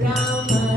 Rama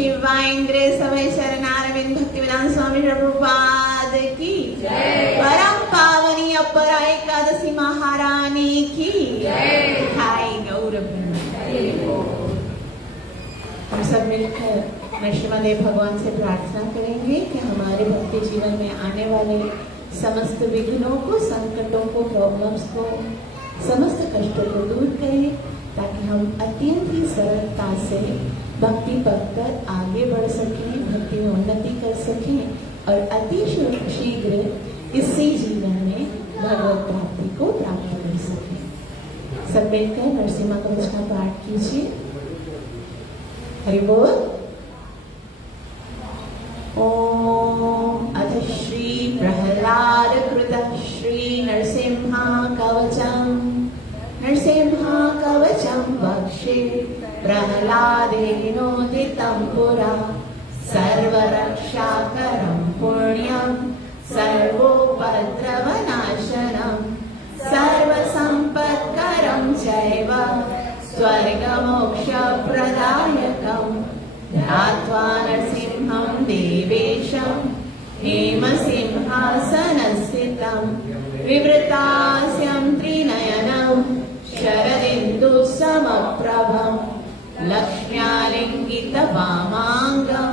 Divine Grace Samay Sharanaravind Bhaktivedanta Swami Prabhupada ki Param Pavani Appara Ekadasi Maharani ki Hai Gaurav। हम सब मिलकर नरसिम्हा भगवान से प्रार्थना करेंगे कि हमारे भक्ति जीवन में आने वाले समस्त विघ्नों को, संकटों को, प्रॉब्लम्स को, समस्त कष्टों को दूर करें ताकि हम अत्यंत ही सरलता से भक्ति पथ पर आगे बढ़ सकें, भक्ति में उन्नति कर सकें और अति शीघ्र इसी जीवन में भगवत प्राप्ति को प्राप्त कर सकें। सब मिलकर नरसिम्हा कवच का पाठ कीजिए। हरि बोल। ओम अथ श्री प्रहलाद कृत श्री नरसिम्हा कवचम वक्षे प्रहलादेनोदितं पुरा सर्वरक्षाकरं पुण्यं सर्वोपद्रवनाशनं सर्वसम्पत्करं चैव स्वर्गमोक्षप्रदायकं ध्यात्वा नरसिंहं देवेशं हेमसिंहासनस्थितं विवृतास्यं त्रिनयनं शरदिन्दुसमप्रभं लक्ष्म्यालिङ्गितवामाङ्गं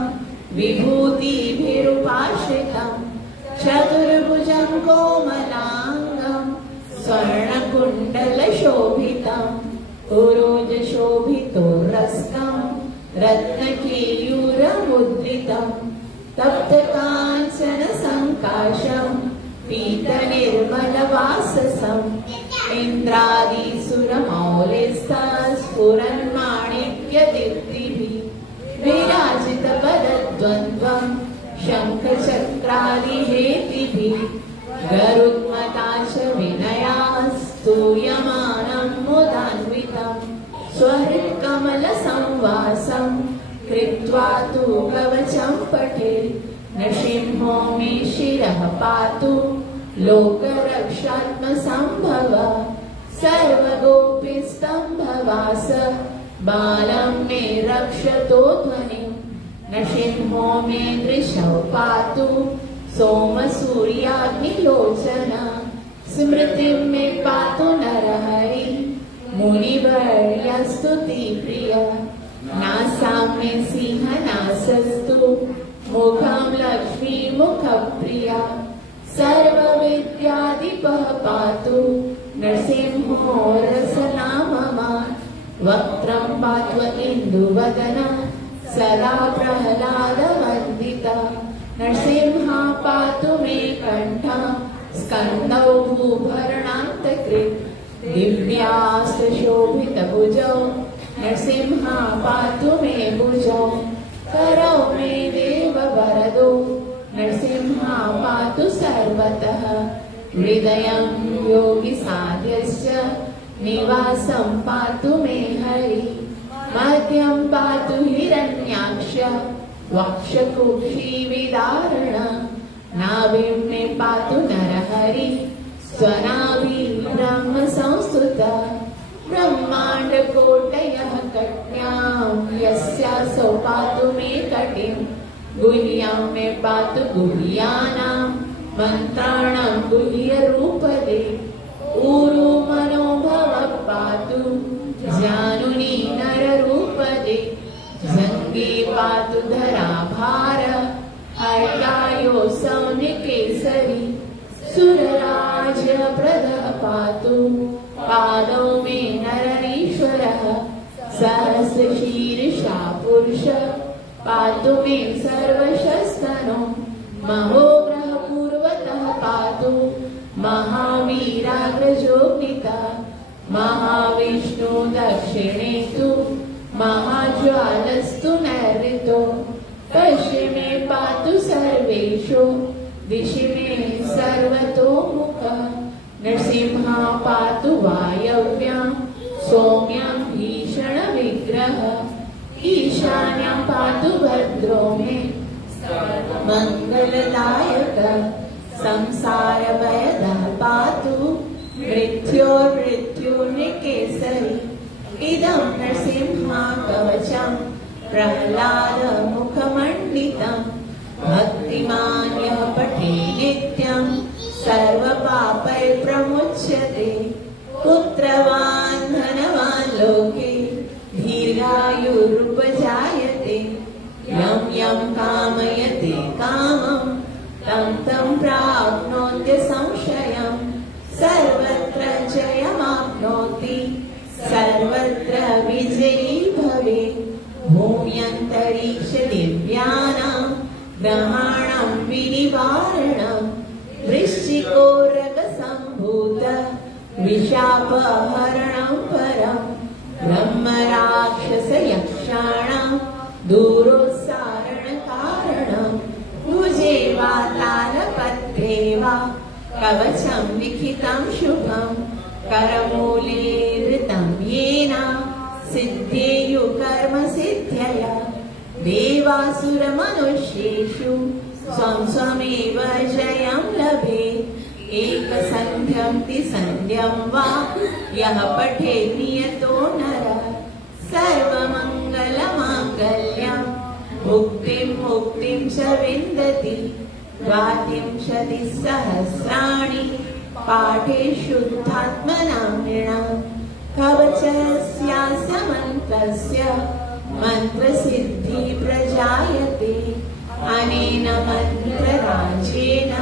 विभूतिभिरुपाश्रितं चतुर्भुजं कोमलाङ्गं स्वर्णकुण्डलशोभितं पुरोजशोभितोरस्कं रत्नकेयूरमुद्रितं तप्तकाञ्चन सङ्काशं पीतनिर्मलवाससं इन्द्रादिसुरमौलिस्तस्फुरन्माणिक्यदीप्तिभिः विराजितपदद्वन्द्वं शङ्खचक्रादिहेतिभिः गरुत्मता च विनया स्तूयमानं मुदान्वितं स्वहृत्कमलसंवासं कृत्वा तु कवचं पठेत् नृसिंहो मे शिरः पातु लोकरक्षात्मसम्भव सर्वगोपीस्तम्भवास बालं मे रक्षतो ध्वनिं नृसिंहो मे दृशौ पातु सोमसूर्याग्निलोचन स्मृतिं मे पातु नरहरि मुनिवर्यस्तुतिप्रिय नासां मे सिंहनासस्तु मुखं लक्ष्मीमुखप्रिया सर्वविद्याधिपः पातु नृसिंहो रसनाममा वक्त्रं पातु इन्दुवदना सदा प्रह्लादवन्दिता नृसिंहा पातु मे कण्ठं स्कन्दौ भूभरणान्तकृत् दिव्यास्त्रशोभितभुजौ नृसिंहा पातु मे भुजौ करौ मे देववरदो नृसिंहा पातु सर्वतः हृदयं योगिसाध्यश्च निवासं पातु मे हरि मध्यं पातु हिरण्याक्ष वक्षकुक्षिविदारण नाभिं मे पातु नरहरि स्वनाभिब्रह्मसंस्तुत ब्रह्माण्डकोटयः कट्यां यस्यासौ पातु मे कटिं गुह्यां मे पातु गुह्यानां मन्त्राणां गुह्यरूपदे ऊरु मनोभवः पातु जानुनी नररूपदे जङ्गे पातु धराभार हर्यायो सौनिकेसरी सुरराजप्रदः पातु पादौ मे नररीश्वरः सहस्रशीर्षा पुरुष पातु मे सर्वशस्तनो महोग्रह पूर्वतः पातु महावीराग्रजोग्निता महाविष्णु दक्षिणे तु महाज्वालस्तु नैऋतो पश्चिमे पातु सर्वेषु दिशि मे सर्वतोमुखः नृसिंहा पातु वायव्यां सौम्यं भीषणविग्रह ईशान्यां पातु भद्रो मे मङ्गलदायक संसारभयदः पातु मृत्योर्मृत्युर्निकेसरी इदं नृसिंहा कवचं प्रह्लादमुखमण्डितं भक्तिमान् यः पठे नित्यं सर्वपापैर्प्रमुच्यते पुत्रवान् धनवान् लोके दीर्घायुरुपजायते यं यं कामयते कामं तं तं प्राप्नोत्य संशयं सर्वत्र जयमाप्नोति सर्वत्र विजयी भवेत् भूम्यन्तरिक्ष दिव्यानां ग्रहाणां विनिवारणं वृश्चिकोरगसम्भूत विशापहरणं परं ब्रह्मराक्षसयक्षाणां दूरोत्सारणकारणं भुजे वा तालपत्रे वा कवचं लिखितं शुभं करमूले ऋतं येन सिद्धेयुः कर्मसिद्ध्यया देवासुरमनुष्येषु स्वं स्वमेव जयं लभेत् एकसन्ध्यं त्रिसन्ध्यं वा यः पठेत् नियतो नरः सर्वमङ्गलमाङ्गल्यं मुक्तिं च विन्दति द्वात्रिंशतिसहस्राणि पाठे शुद्धात्मनां नृणाम् कवचस्यास्य मन्त्रस्य मन्त्रसिद्धि प्रजायते अनेन मन्त्रराजेन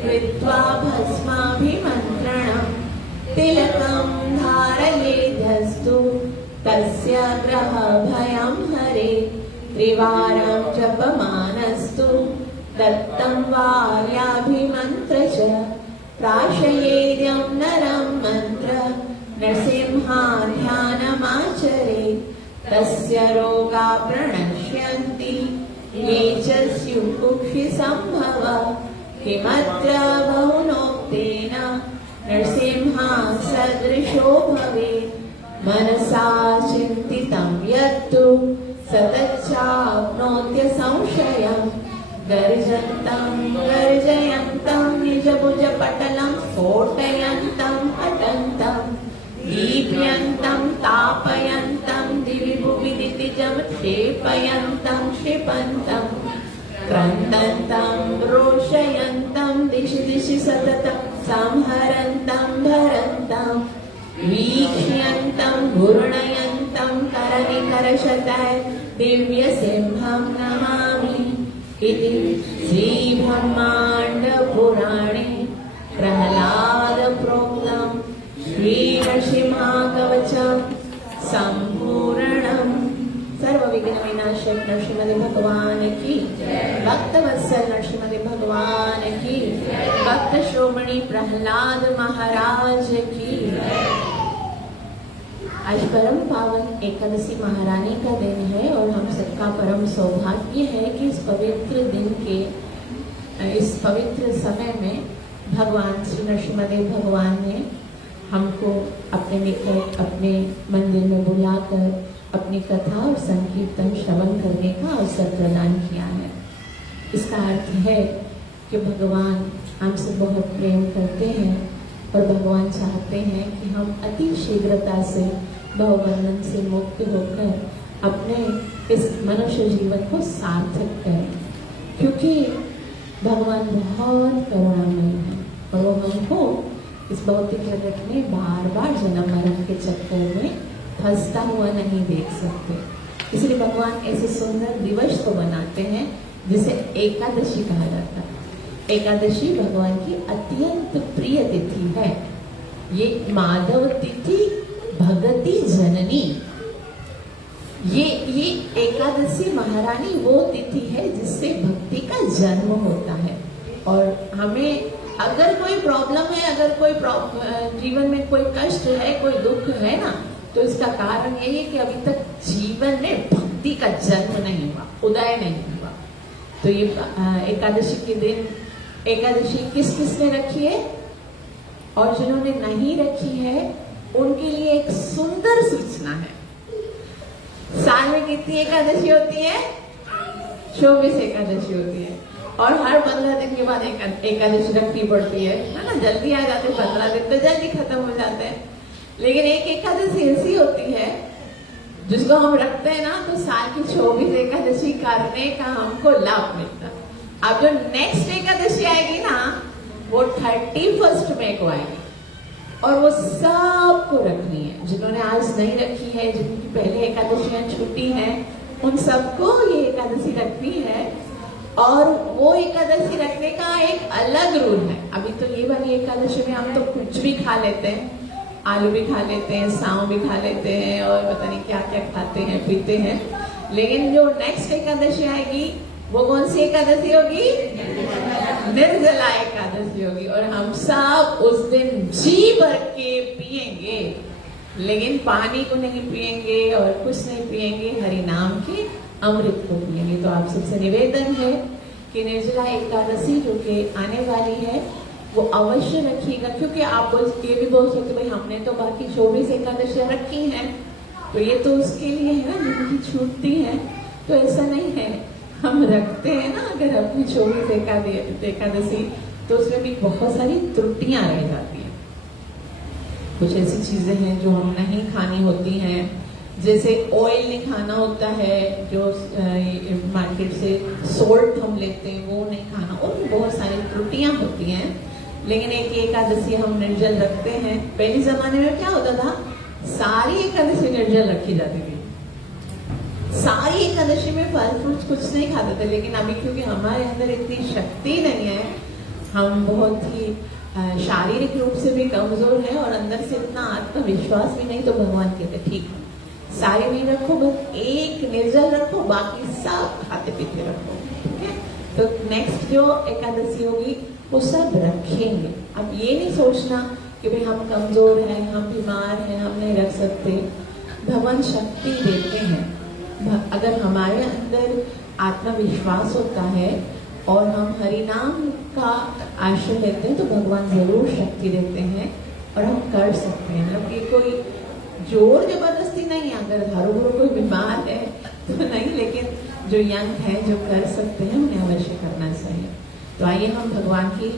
कृत्वा भस्माभिमन्त्रणम् तिलकं धारयेदस्तु तस्य ग्रहभयं हरे त्रिवारं जपमानस्तु दत्तं वार्याभिमन्त्र च प्राशयेद्यं नरं मन्त्र नृसिंहाध्यानमाचरे तस्य रोगा प्रणश्यन्ति ये च स्युः कुक्षिसम्भव किमत्र बहुनोक्तेन नृसिंहा सदृशो भवेत् मनसा चिन्तितं यत्तु सतच्चाप्नोत्य संशयम् गर्जन्तं गर्जयन्तं निजभुजपटलं स्फोटयन्तं अटन्तं दीप्यन्तं तापयन्तं दिवि भुवि दितिजं क्षेपयन्तं क्षिपन्तं क्रन्दन्तं रोषयन्तं दिशि दिशि सततं संहरन्तं धरन्तं वीक्ष्यन्तं घूर्णयन्तं करनिकरशतै दिव्यसिंहं नमामि इति श्रीब्रह्माण्डपुराणे प्रह्लादप्रोक्तं श्रीनृसिंहकवचं सम्पूर्णम्। सर्वविघ्नविनाशक नरसिंह भगवान की, भक्तवत्सल नरसिंह भगवान की, भक्त शिरोमणि प्रहलाद महाराज की। आज परम पावन एकादशी महारानी का दिन है और हम सबका परम सौभाग्य है कि इस पवित्र दिन के इस पवित्र समय में भगवान श्री नरसिंहदेव भगवान ने हमको अपने निकट अपने मंदिर में बुलाकर अपनी कथा और संकीर्तन श्रवण करने का अवसर प्रदान किया है। इसका अर्थ है कि भगवान हमसे बहुत प्रेम करते हैं और भगवान चाहते हैं कि हम अति शीघ्रता से भवबंधन से मुक्त होकर अपने इस मनुष्य जीवन को सार्थक करें, क्योंकि भगवान बहुत करुणामय है और वो हमको इस भौतिक जगत में बार बार जन्म मरण के चक्कर में फंसता हुआ नहीं देख सकते। इसलिए भगवान ऐसे सुंदर दिवस को बनाते हैं जिसे एकादशी कहा जाता है। एकादशी भगवान की अत्यंत प्रिय तिथि है। ये माधव तिथि भगति जननी, ये एकादशी महारानी वो तिथि है जिससे भक्ति का जन्म होता है। और हमें अगर कोई प्रॉब्लम है, अगर कोई जीवन में कोई कष्ट है, कोई दुख है ना, तो इसका कारण यही है कि अभी तक जीवन में भक्ति का जन्म नहीं हुआ, उदय नहीं हुआ। तो ये एकादशी के दिन एकादशी किस किस ने रखी है और जिन्होंने नहीं रखी है उनके लिए एक सुंदर सूचना है। साल में कितनी एकादशी होती है? 24 एकादशी होती है और हर 15 दिन के बाद एकादशी रखनी पड़ती है ना। जल्दी आ जाते 15 दिन तो जल्दी खत्म हो जाते हैं, लेकिन एक एकादशी ऐसी होती है जिसको हम रखते हैं ना तो साल की 24 एकादशी करने का हमको लाभ मिलता है। अब जो नेक्स्ट एकादशी आएगी ना वो 31 मई को आएगी और वो सबको रखनी है। जिन्होंने आज नहीं रखी है, जिनकी पहले एकादशियां छूटी हैं, उन सबको ये एकादशी रखनी है। और वो एकादशी रखने का एक अलग रूल है। अभी तो ये वाली एकादशी में हम तो कुछ भी खा लेते हैं, आलू भी खा लेते हैं, साव भी खा लेते हैं और पता नहीं क्या क्या खाते हैं पीते हैं। लेकिन जो नेक्स्ट एकादशी आएगी वो कौन सी एकादशी होगी? निर्जला एकादशी होगी और हम सब उस दिन जी भर के पिएंगे, लेकिन पानी को नहीं पिएंगे और कुछ नहीं पिएंगे, हरि नाम के अमृत को पिएंगे। तो आप सबसे निवेदन है कि निर्जला एकादशी जो कि आने वाली है वो अवश्य रखिएगा, क्योंकि आप ये भी बोल सकते भाई हमने तो बाकी 24 एकादशियां रखी हैं, तो ये तो उसके लिए है ना जिनकी छूटती है। तो ऐसा नहीं है, हम रखते हैं ना अगर अपनी 24 एकादशी तो उसमें भी बहुत सारी त्रुटियां रह जाती हैं। कुछ ऐसी चीजें हैं जो हम नहीं खानी होती हैं, जैसे ऑयल नहीं खाना होता है, जो मार्केट से सोल्ट हम लेते हैं वो नहीं खाना, और भी बहुत सारी त्रुटियां होती हैं। लेकिन एक एकादशी हम निर्जल रखते हैं। पहले जमाने में क्या होता था, सारी एकादशी निर्जल रखी जाती थी, सारी एकादशी में फल फ्रूट कुछ नहीं खाते थे। लेकिन अभी क्योंकि हमारे अंदर इतनी शक्ति नहीं है, हम बहुत ही शारीरिक रूप से भी कमजोर है और अंदर से इतना आत्मविश्वास भी नहीं, तो भगवान कहते ठीक है सारे नहीं रखो, बस एक निर्जल रखो, बाकी सब खाते पीते रखो। ठीक है, तो नेक्स्ट जो एकादशी होगी वो सब रखेंगे। अब ये नहीं सोचना कि भाई हम कमजोर हैं, हम बीमार हैं, हम नहीं रख सकते। भगवान शक्ति देते हैं। अगर हमारे अंदर आत्मविश्वास होता है और हम हरि नाम का आश्रय लेते हैं तो भगवान जरूर शक्ति देते हैं और हम कर सकते हैं। मतलब कि कोई जोर जबरदस्ती नहीं है, अगर हर कोई बीमार है तो नहीं, लेकिन जो यंग है जो कर सकते हैं उन्हें अवश्य करना चाहिए। तो आइए हम भगवान की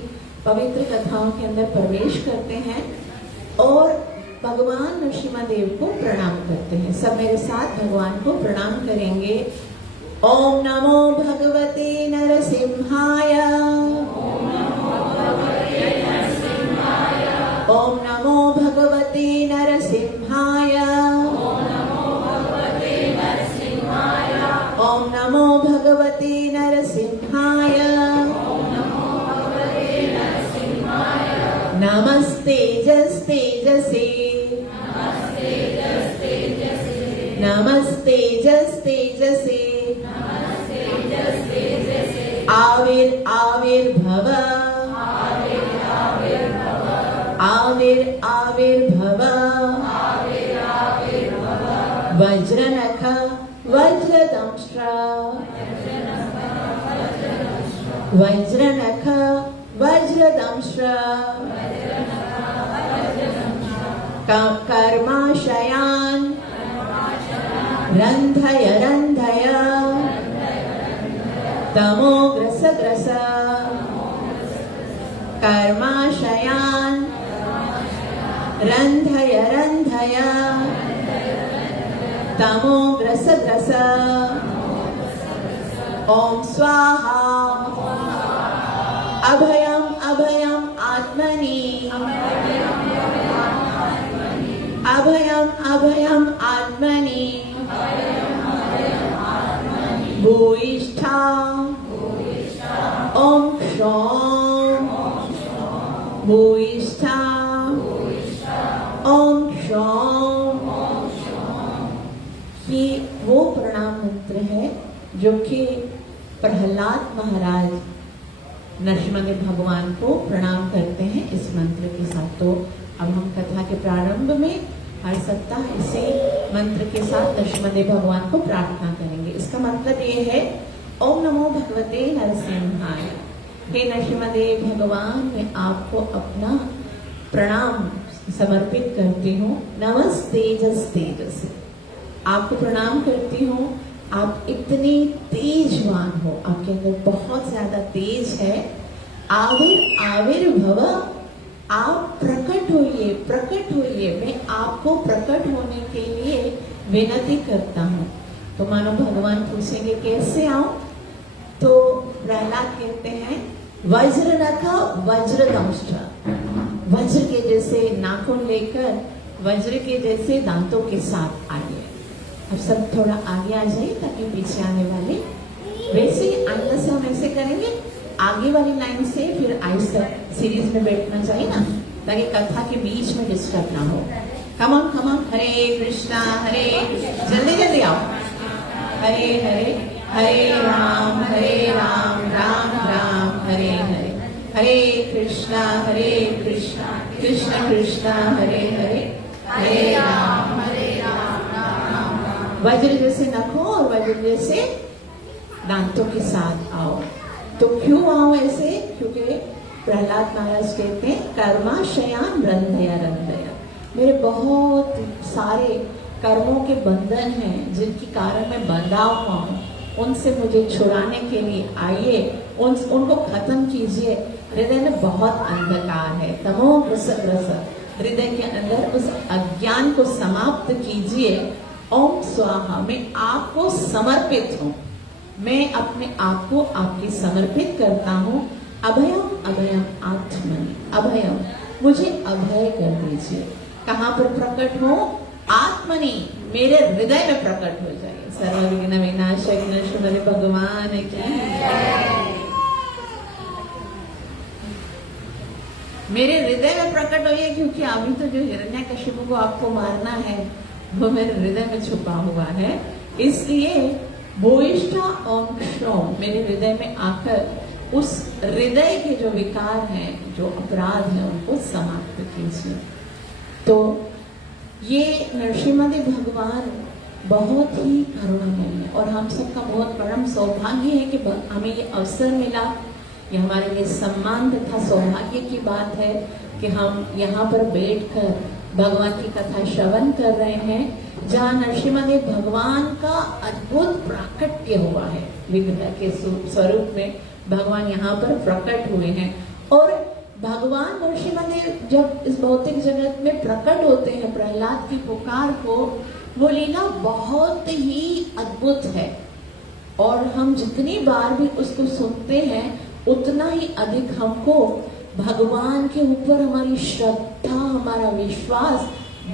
पवित्र कथाओं के अंदर प्रवेश करते हैं और भगवान नरसिम्हादेव को प्रणाम करते हैं। सब मेरे साथ भगवान को प्रणाम करेंगे। ओम नमो भगवते नरसिंहाय, ओम नमो भगवते नरसिंहाय, ओम नमो भगवते नरसिंहाय, ओम नमो भगवते नरसिंहाय, ओम नमो भगवते नरसिंहाय, ओम नमो भगवते नरसिंहाय। नमस्ते जस्ते जसे, नमस्ते जस्ते जसे, नमस्ते जस्ते जसे, आविर आविर्भव, आविर आविर्भव, आविर आविर्भव, आविर आविर्भव। वज्रनख वज्रदंष्ट्र, वज्रनख वज्रदंष्ट्र, कर्माशयान् रन्धय रन्धय, तमोग्रस gross, कर्माशयान् रन्धय रन्धय, तमोग्रस gross. ओम स्वाहा, अभयम अभयम आत्मनि, अभयम अभयम आत्मनि, भूयिष्ठा ओम क्षौम, भूयिष्ठा ओम क्षौम। ये वो प्रणाम मंत्र है जो कि प्रहलाद महाराज नरसिम्हादेव भगवान को प्रणाम करते हैं इस मंत्र के साथ। तो अब हम कथा के प्रारंभ में हर सप्ताह इसी मंत्र के साथ नरसिम्हादेव भगवान को प्रार्थना करेंगे। इसका मतलब ये है ओम नमो भगवते नरसिंहाय। हे नरसिम्हादेव भगवान, मैं आपको अपना प्रणाम समर्पित करती हूँ। नमस्ते तेजसे, आपको प्रणाम करती हूँ। आप इतने तेजवान हो, आपके अंदर बहुत ज्यादा तेज है। आविर आविर्भव, आप प्रकट होइए, प्रकट होइए। मैं आपको प्रकट होने के लिए विनती करता हूँ। तो मानो भगवान पूछेंगे कैसे आऊं, तो प्रहलाद कहते हैं वज्र नखा वज्र दंष्ट, वज्र के जैसे नाखून लेकर वज्र के जैसे दांतों के साथ आइए। अब सब थोड़ा आगे आ जाइए ताकि पीछे आने वाले वैसे आइंदा से हम ऐसे करेंगे, आगे वाली लाइन से फिर आहिस्ता सीरीज में बैठना चाहिए ना, ताकि कथा के बीच में डिस्टर्ब ना हो। कम ऑन हरे कृष्णा हरे, जल्दी जल्दी आओ। हरे हरे, हरे राम राम राम हरे हरे, हरे कृष्णा कृष्ण कृष्ण हरे हरे, हरे राम राम। वज्र जैसे नखों और वज्र जैसे दांतों के साथ आओ। तो क्यों आओ ऐसे? क्योंकि प्रहलाद महाराज कहते हैं कर्माशयान रंधया रंधया, मेरे बहुत सारे कर्मों के बंधन हैं जिनके कारण मैं बंधा हुआ हूँ, उनसे मुझे छुड़ाने के लिए आइए, उनको खत्म कीजिए। हृदय में बहुत अंधकार है, तमो ग्रस, हृदय के अंदर उस अज्ञान को समाप्त कीजिए ओम स्वाहा, मैं आपको समर्पित हूँ, मैं अपने आप को आपकी समर्पित करता हूँ। अभयम अभयम आत्मनि, अभयम, मुझे अभय कर दीजिए। कहाँ पर प्रकट हो? आत्मनि, मेरे हृदय में प्रकट हो जाइए। सर्वविघ्न विनाशक श्रीमद् भगवान की मेरे हृदय में प्रकट होइए, क्योंकि अभी तो जो हिरण्यकशिपु को आपको मारना है वो मेरे हृदय में छुपा हुआ है। इसलिए भूयिष्ठा ओम क्षौम, मेरे हृदय में आकर उस हृदय के जो विकार हैं, जो अपराध हैं, उनको समाप्त कीजिए। तो ये नरसिम्हा भगवान बहुत ही करुणामय है और हम सबका बहुत परम सौभाग्य है कि हमें ये अवसर मिला। ये हमारे लिए सम्मान तथा सौभाग्य की बात है कि हम यहाँ पर बैठकर भगवान की कथा श्रवण कर रहे हैं, जहाँ नरसिम्हा भगवान का अद्भुत प्राकट्य हुआ है। विग्रह के स्वरूप में भगवान यहाँ पर प्रकट हुए हैं। और भगवान नरसिम्हा जब इस भौतिक जगत में प्रकट होते हैं प्रहलाद की पुकार को, वो लीला बहुत ही अद्भुत है। और हम जितनी बार भी उसको सुनते हैं उतना ही अधिक हमको भगवान के ऊपर हमारी श्रद्धा, हमारा विश्वास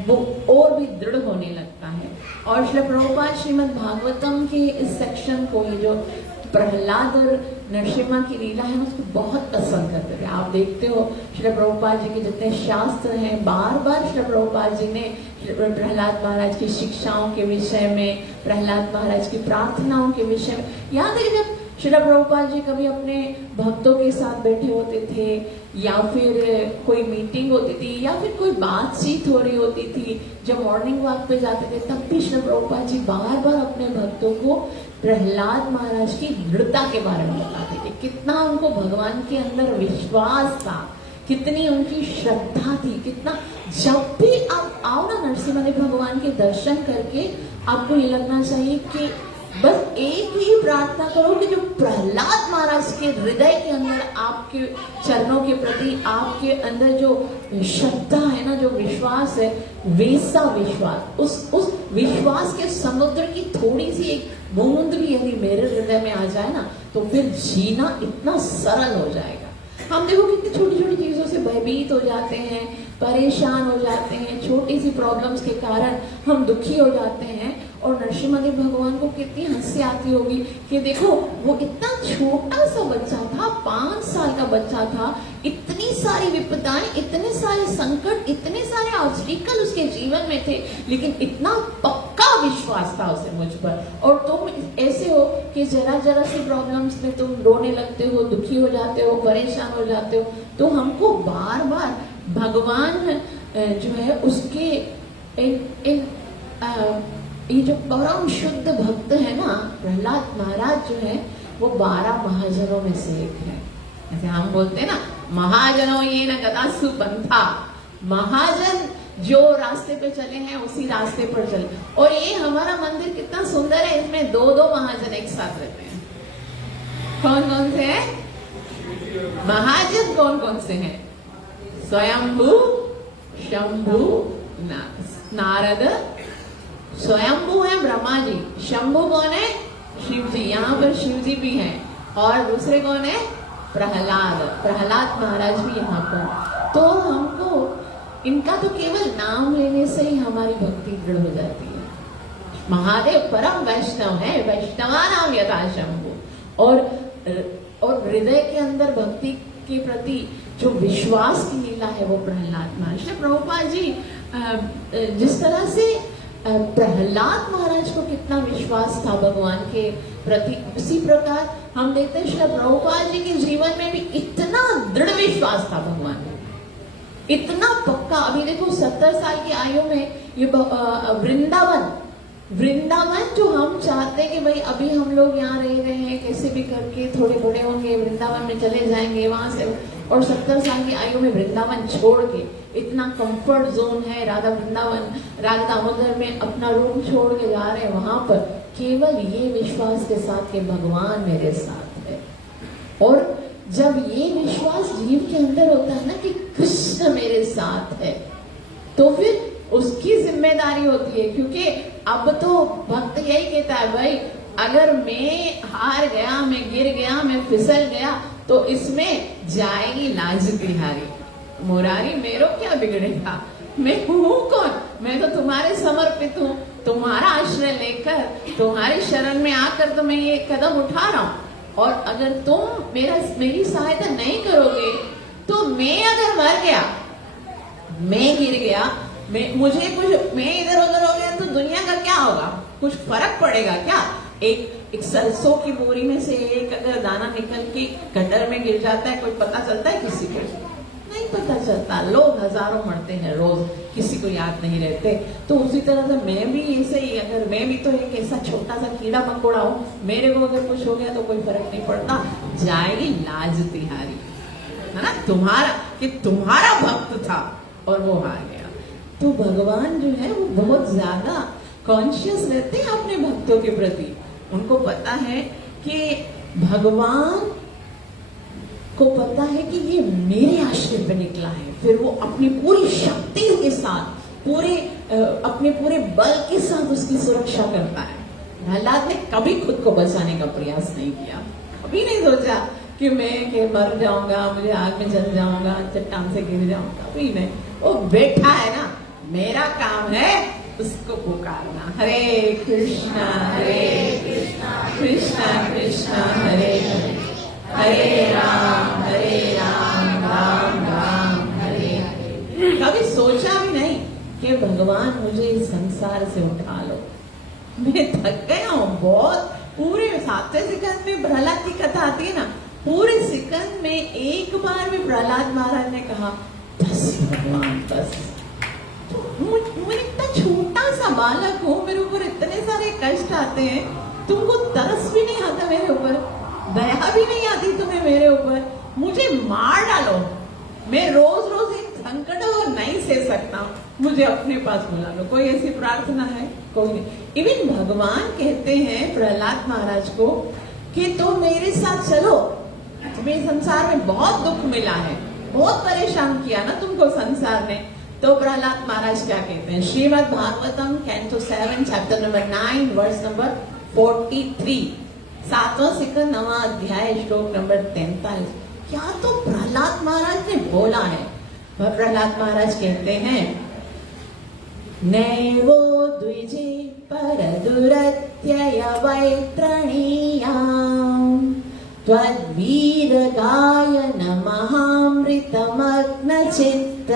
वो और भी दृढ़ होने लगता है। और श्री प्रभुपाद श्रीमद् भागवतम के इस सेक्शन को, ये जो प्रहलाद और नरसिम्हा की लीला है, उसको बहुत पसंद करते थे। आप देखते हो श्री प्रभुपाद जी के जितने शास्त्र हैं, बार बार श्री प्रभुपाद जी ने प्रहलाद महाराज की शिक्षाओं के विषय में, प्रहलाद महाराज की प्रार्थनाओं के विषय में, यहाँ तक जब श्री प्रभुपाद जी कभी अपने भक्तों के साथ बैठे होते थे, या फिर कोई मीटिंग होती थी, या फिर कोई बातचीत हो रही होती थी, जब मॉर्निंग वॉक पे जाते थे, तब भी श्री प्रभुपाद जी बार बार अपने भक्तों को प्रहलाद महाराज की दृढ़ता के बारे में बताते थे। कितना उनको भगवान के अंदर विश्वास था, कितनी उनकी श्रद्धा थी, कितना। जब भी आप आओ ना नरसिम्हा भगवान के दर्शन करके, आपको ये लगना चाहिए कि बस एक ही प्रार्थना करो कि जो प्रहलाद महाराज के हृदय के अंदर आपके चरणों के प्रति आपके अंदर जो श्रद्धा है ना, जो विश्वास है, वैसा विश्वास, उस विश्वास के समुद्र की थोड़ी सी एक बूंद भी यदि मेरे हृदय में आ जाए ना, तो फिर जीना इतना सरल हो जाएगा। हम देखो कितनी छोटी छोटी चीजों से भयभीत हो जाते हैं, परेशान हो जाते हैं, छोटी सी प्रॉब्लम्स के कारण हम दुखी हो जाते हैं। और नरसिम्हा भगवान को कितनी हंसी आती होगी कि देखो वो इतना छोटा सा बच्चा था, 5 साल का बच्चा था, इतनी सारी विपदाएं, इतने सारे संकट, इतने सारे ऑब्स्टिकल उसके जीवन में थे, लेकिन इतना पक्का विश्वास था उसे मुझ पर। और तुम ऐसे हो कि जरा जरा सी प्रॉब्लम्स में तुम रोने लगते हो, दुखी हो जाते हो, परेशान हो जाते हो। तो हमको बार बार भगवान जो है उसके ये जो परम शुद्ध भक्त है ना प्रहलाद महाराज, जो है वो 12 महाजनों में से एक है। जैसे हम बोलते हैं ना, महाजनों ये न गदासु पंथा, महाजन जो रास्ते पे चले हैं उसी रास्ते पर चले। और ये हमारा मंदिर कितना सुंदर है, इसमें 2-2 महाजन एक साथ रहते हैं। कौन कौन से हैं महाजन? कौन कौन से हैं? स्वयंभू, शंभू, नारद। स्वयंभू है ब्रह्मा जी, शंभू कौन है? शिव जी। यहाँ पर शिव जी भी हैं। और दूसरे कौन है? प्रहलाद, प्रहलाद महाराज भी यहाँ पर। तो हमको इनका तो केवल नाम लेने से ही हमारी भक्ति दृढ़ हो जाती है। महादेव परम वैष्णव है, वैष्णवा नाम यथा शंभू। और हृदय के अंदर भक्ति के प्रति जो विश्वास की लीला है वो प्रहलाद महाराज। प्रभुपाद जी जिस तरह से प्रहलाद महाराज को कितना विश्वास था भगवान के प्रति, उसी प्रकार हम देखते हैं श्री प्रभुपाद जी के जीवन में भी इतना दृढ़ विश्वास था भगवान में, इतना पक्का। अभी देखो 70 साल की आयु में ये वृंदावन जो हम चाहते हैं कि भाई अभी हम लोग यहाँ रह रहे हैं, कैसे भी करके थोड़े बड़े होंगे वृंदावन में चले जाएंगे वहां से, और 70 साल की आयु में वृंदावन छोड़ के, इतना कंफर्ट जोन है राधा वृंदावन, राधा दामोदर में अपना रूम छोड़ के जा रहे हैं वहां पर, केवल ये विश्वास के साथ कि भगवान मेरे साथ है। और जब ये विश्वास जीव के अंदर होता है ना कि कृष्ण मेरे साथ है, तो फिर उसकी जिम्मेदारी होती है, क्योंकि अब तो भक्त यही कहता है, भाई अगर मैं हार गया, मैं गिर गया, मैं फिसल गया, तो इसमें जाएगी लाज तिहारी। मुरारी मेरो क्या बिगड़ेगा, मैं हूँ कौन, मैं तो तुम्हारे समर्पित हूँ, तुम्हारा आश्रय लेकर, तुम्हारी शरण में आकर तो मैं ये कदम उठा रहा हूँ। और अगर तुम मेरी सहायता नहीं करोगे तो मैं अगर मर गया, मैं गिर गया, मैं इधर उधर हो गया तो दुनिया का क्या होगा, कुछ फर्क पड़ेगा क्या? एक सरसों की बोरी में से एक अगर दाना निकल के गटर में गिर जाता है, कोई पता चलता है किसी को? नहीं पता चलता। लोग हजारों मरते हैं रोज, किसी को याद नहीं रहते। तो उसी तरह से मैं भी ऐसे ही, अगर मैं भी तो एक ऐसा छोटा सा कीड़ा मकोड़ा हूँ, मेरे को अगर कुछ हो गया तो कोई फर्क नहीं पड़ता, जाएगी लाज तिहारी, है ना? तुम्हारा भक्त था और वो हार गया। तो भगवान जो है वो बहुत ज्यादा कॉन्शियस रहते हैं अपने भक्तों के प्रति। उनको पता है कि भगवान को पता है कि ये मेरे आश्रय पे निकला है, फिर वो अपनी पूरी शक्ति के साथ, अपने पूरे बल के साथ उसकी सुरक्षा करता है। प्रहलाद ने कभी खुद को बचाने का प्रयास नहीं किया, कभी नहीं सोचा कि मैं मर जाऊंगा, मुझे आग में जल जाऊंगा, चट्टान से गिर जाऊंगा, कभी नहीं। वो बैठा है ना, मेरा काम है उसको पुकारना, हरे कृष्णा कृष्णा कृष्णा हरे हरे, हरे राम राम राम हरे हरे। कभी सोचा भी नहीं कि भगवान मुझे इस संसार से उठा लो, मैं थक गया हूँ बहुत। पूरे 7वें सिकंद में प्रहलाद की कथा आती है ना, पूरे सिकंद में एक बार में प्रहलाद महाराज ने कहा बस भगवान बस, मैं इतना छोटा सा बालक हूँ, मेरे ऊपर इतने सारे कष्ट आते हैं, तुमको तरस भी नहीं आता मेरे ऊपर, दया भी नहीं आती तुम्हें मेरे ऊपर, मुझे मार डालो, मैं रोज रोज एक संकट और नहीं सह सकता, मुझे अपने पास बुला लो। कोई ऐसी प्रार्थना है? कोई नहीं। इवन भगवान कहते हैं प्रहलाद महाराज को कि तुम मेरे साथ चलो, तुम्हें संसार में बहुत दुख मिला है, बहुत परेशान किया ना तुमको संसार ने। तो प्रहलाद महाराज क्या कहते हैं? Srimad Bhagavatam canto 7 chapter number 9 verse number 43, 7वां सिकंद 9वां अध्याय श्लोक नंबर 43। क्या तो प्रहलाद महाराज ने बोला है। प्रहलाद महाराज कहते हैं, नैवो द्विजे परदुरत्यय वैत्रणीयां त्वद्वीर गायन महामृतमग्न चित्त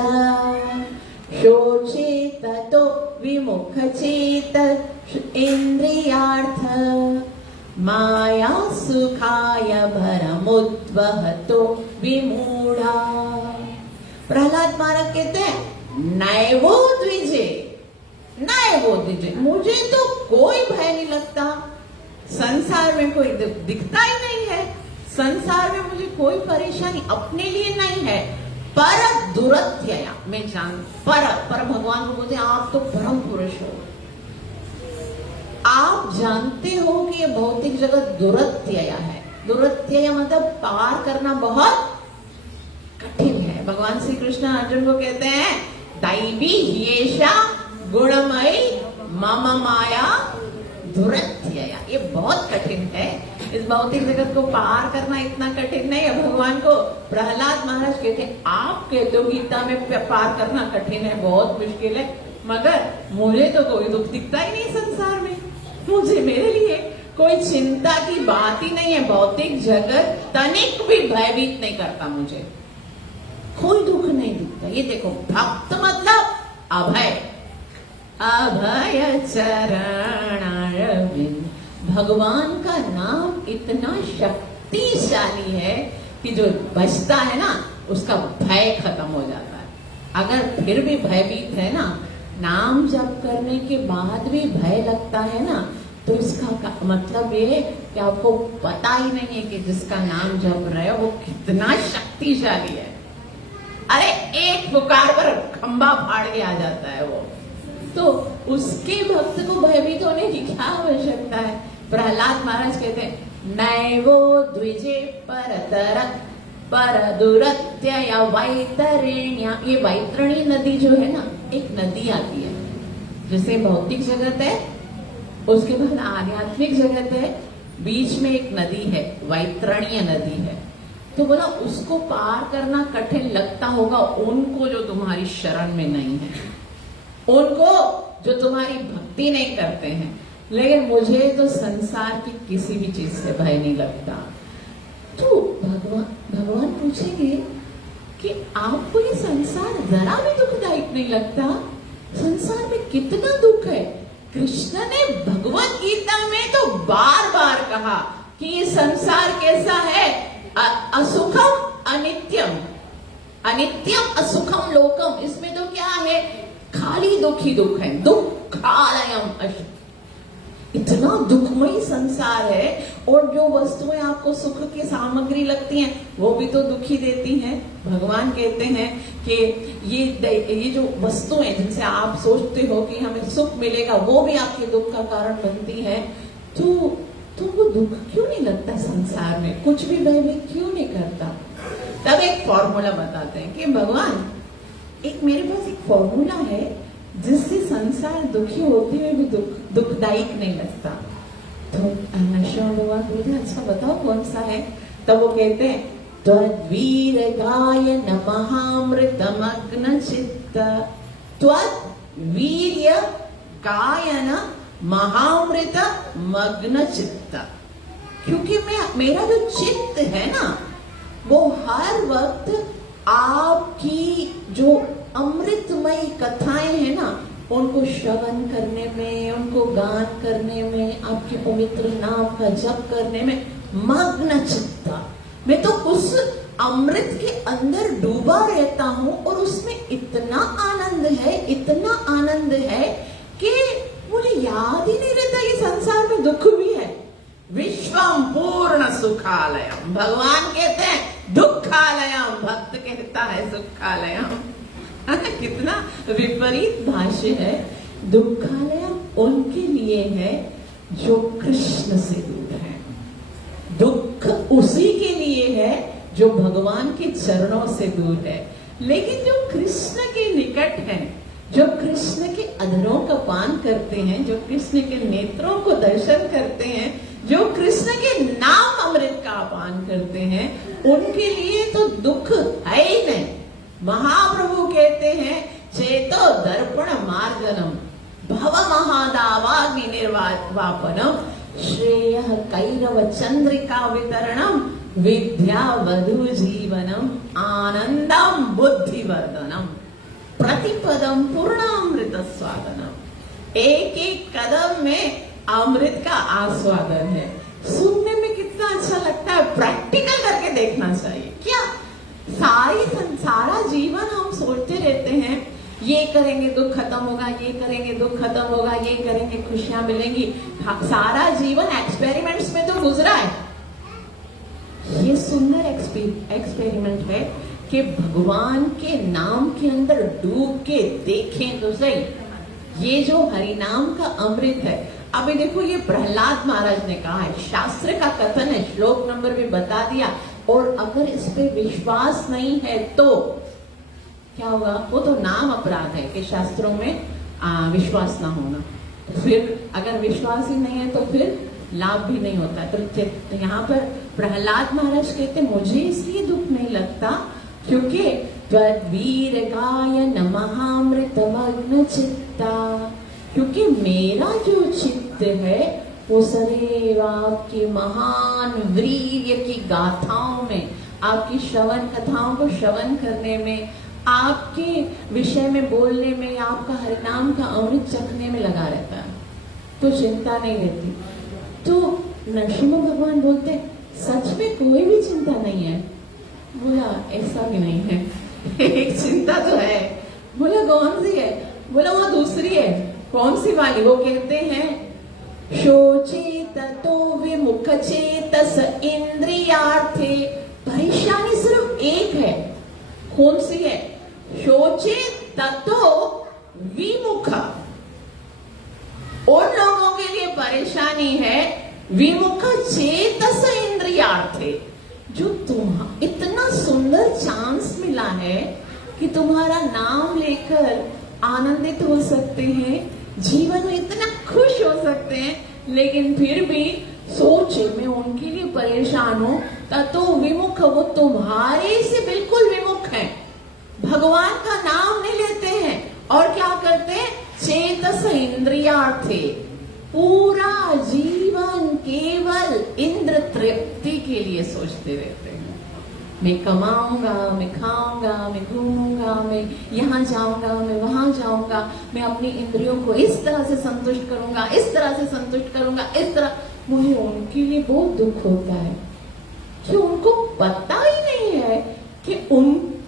शोचेत तो विमुखचेत इंद्रियार्थ माया सुखाय भरमुद्वहतो विमूढ़ा। प्रहलाद महाराज कहते हैं नैवो द्विजे, मुझे तो कोई भय नहीं लगता, संसार में कोई दिखता ही नहीं है, संसार में मुझे कोई परेशानी अपने लिए नहीं है। पर दुरत्यया, मैं पर भगवान को बोलते हैं आप तो परम पुरुष हो, आप जानते हो कि ये भौतिक जगत दुरत्यया है। दुरत्यया मतलब पार करना बहुत कठिन है। भगवान श्री कृष्ण अर्जुन को कहते हैं दैवी येषा गुणमयी मम माया दुरत्यया, ये बहुत कठिन है, इस भौतिक जगत को पार करना इतना कठिन नहीं है। भगवान को प्रहलाद महाराज कहते हैं आप कहते हो गीता में पार करना कठिन है, बहुत मुश्किल है, मगर मुझे तो कोई दुख दिखता ही नहीं संसार में, मुझे मेरे लिए कोई चिंता की बात ही नहीं है। भौतिक जगत तनिक भी भयभीत नहीं करता, मुझे कोई दुख नहीं दिखता। ये देखो भक्त मतलब अभय, अभय चरणारविंद। भगवान का नाम इतना शक्तिशाली है कि जो बचता है ना उसका भय खत्म हो जाता है। अगर फिर भी भयभीत है ना, नाम जप करने के बाद भी भय लगता है ना, तो इसका मतलब ये कि आपको पता ही नहीं है कि जिसका नाम जप रहे हो वो कितना शक्तिशाली है। अरे एक पुकार पर खंबा फाड़ के आ जाता है वो, तो उसके भक्त को भयभीत होने की क्या आवश्यकता है। प्रहलाद महाराज कहते हैं नैवो द्विजे परतर पर दुरत्य वैतरण्य, ये वैतरणी नदी जो है ना, एक नदी आती है, जैसे भौतिक जगत है, उसके बाद आध्यात्मिक जगत है, बीच में एक नदी है, वैतरणीय नदी है। तो बोला उसको पार करना कठिन लगता होगा उनको जो तुम्हारी शरण में नहीं है, उनको जो तुम्हारी भक्ति नहीं करते हैं, लेकिन मुझे तो संसार की किसी भी चीज से भय नहीं लगता। तो भगवान पूछेंगे कि आपको ये संसार जरा भी दुखदायक नहीं लगता? संसार में कितना दुख है। कृष्ण ने भगवत गीता में तो बार बार कहा कि ये संसार कैसा है, असुखम अनित्यम, अनित्यम असुखम लोकम। इसमें तो क्या है, खाली दुख ही दुख है, दुखालयम। इतना दुखमयी संसार है, और जो वस्तुएं आपको सुख की सामग्री लगती हैं वो भी तो दुखी देती हैं। भगवान कहते हैं कि ये जो वस्तुएं जिनसे आप सोचते हो कि हमें सुख मिलेगा, वो भी आपके दुख का कारण बनती है। तो वो दुख क्यों नहीं लगता संसार में, कुछ भी भयभीत क्यों नहीं करता? तब एक फॉर्मूला बताते हैं कि भगवान, एक मेरे पास एक फॉर्मूला है जिससे संसार दुखी होते हुए भी दुखदायक नहीं लगता। तो भगवान बोलते हैं, अच्छा बताओ कौन सा है? तब वो कहते हैं, त्वद्वीर गायन महामृतमग्न चित्त, त्वद्वीर्य गायन महामृत मग्न चित्त। क्योंकि मेरा जो चित्त है ना, वो हर वक्त आपकी जो अमृतमयी कथाएं हैं ना, उनको श्रवण करने में, उनको गान करने में, आपके पवित्र नाम का जप करने में मग्न चित्ता। मैं तो उस अमृत के अंदर डूबा रहता हूँ, और उसमें इतना आनंद है, इतना आनंद है कि मुझे याद ही नहीं रहता कि संसार में दुख भी है। विश्वम पूर्ण सुखालयम, भगवान कहते हैं दुखालयम, भक्त कहता है सुखालयम। कितना विपरीत भाष्य है। दुखालयम उनके लिए है जो कृष्ण से दूर है, दुख उसी के लिए है जो भगवान के चरणों से दूर है। लेकिन जो कृष्ण के निकट है, जो कृष्ण के अधरों का पान करते हैं, जो कृष्ण के नेत्रों को दर्शन करते हैं, जो कृष्ण के नाम अमृत का पान करते हैं, उनके लिए तो दुख है ही नहीं। महाप्रभु कहते हैं, चेतो दर्पण मार्गनम भव महादावाग्नि निर्वापनम श्रेय कैरव चंद्रिका वितरणम विद्या वधु जीवनम आनंदम बुद्धिवर्धनम प्रतिपदम पूर्णामृत स्वादनम। एक एक कदम में अमृत का आस्वादन है। सुनने में कितना अच्छा लगता है, प्रैक्टिकल करके देखना चाहिए। क्या सारा जीवन हम सोचते रहते हैं, ये करेंगे दुख खत्म होगा, ये करेंगे दुख खत्म होगा, ये करेंगे खुशियां मिलेंगी। सारा जीवन एक्सपेरिमेंट्स में तो गुजरा है। ये सुंदर एक्सपेरिमेंट है कि भगवान के नाम के अंदर डूब के देखें तो सही, ये जो हरि नाम का अमृत है। अभी देखो, ये प्रहलाद महाराज ने कहा है, शास्त्र का कथन है, श्लोक नंबर भी बता दिया। और अगर इस पे विश्वास नहीं है तो क्या होगा? वो तो नाम अपराध है कि शास्त्रों में विश्वास ना होना। तो फिर अगर विश्वास ही नहीं है तो फिर लाभ भी नहीं होता। तो यहाँ पर प्रहलाद महाराज कहते, मुझे इसलिए दुख नहीं लगता क्योंकि त्वद्वीर गायन महामृतमग्न चित्ता, क्योंकि मेरा जो चित्त है वो सदैव आपकी महान वीर्य की गाथाओं में, आपकी श्रवण कथाओं को श्रवण करने में, आपके विषय में बोलने में, आपका हरिनाम का अमृत चखने में लगा रहता है। तो चिंता नहीं रहती। तो नरसिम्हा भगवान बोलते, सच में कोई भी चिंता नहीं है? बोला ऐसा भी नहीं है, एक चिंता तो है। बोला कौन सी है? बोला वहां दूसरी है। कौन सी वाली? वो कहते हैं, शोचेत तो विमुख चेतस इंद्रियार्थे। परेशानी सिर्फ एक है। कौन सी है? शोचेत तो विमुख। उन लोगों के लिए परेशानी है विमुख चेतस इंद्रियार्थे, जो तुम इतना सुंदर चांस मिला है कि तुम्हारा नाम लेकर आनंदित हो सकते हैं, जीवन में इतना खुश हो सकते हैं, लेकिन फिर भी सोचे मैं उनके लिए परेशान हूं, तो विमुख, वो तुम्हारे से बिल्कुल विमुख है, भगवान का नाम नहीं लेते हैं और क्या करते हैं, चेतस इंद्रियार्थे, पूरा जीवन केवल इंद्र तृप्ति के लिए सोचते रहते हैं। मैं कमाऊंगा, मैं खाऊंगा, मैं घूमूंगा, मैं यहाँ जाऊंगा, मैं वहां जाऊंगा, मैं अपनी इंद्रियों को इस तरह से संतुष्ट करूंगा, इस तरह से संतुष्ट करूंगा, इस तरह। मुझे उनके लिए बहुत दुख होता है कि उनको पता ही नहीं है कि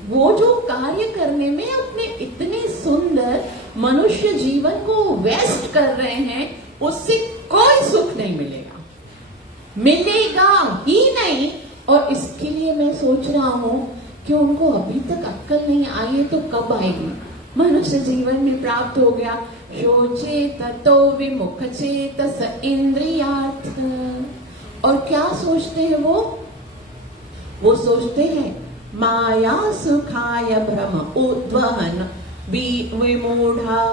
वो जो कार्य करने में अपने इतने सुंदर मनुष्य जीवन को वेस्ट कर रहे हैं, उससे कोई सुख नहीं मिलेगा, मिलेगा ही नहीं। और इसके लिए मैं सोच रहा हूं कि उनको अभी तक अक्ल नहीं आई है, तो कब आएगी। मनुष्य जीवन में प्राप्त हो गया, सोचे ततो विमुख चेतस इंद्रियार्थ। और क्या सोचते हैं वो सोचते हैं माया सुखाय भ्रम उद्वहन विमूढ़ा।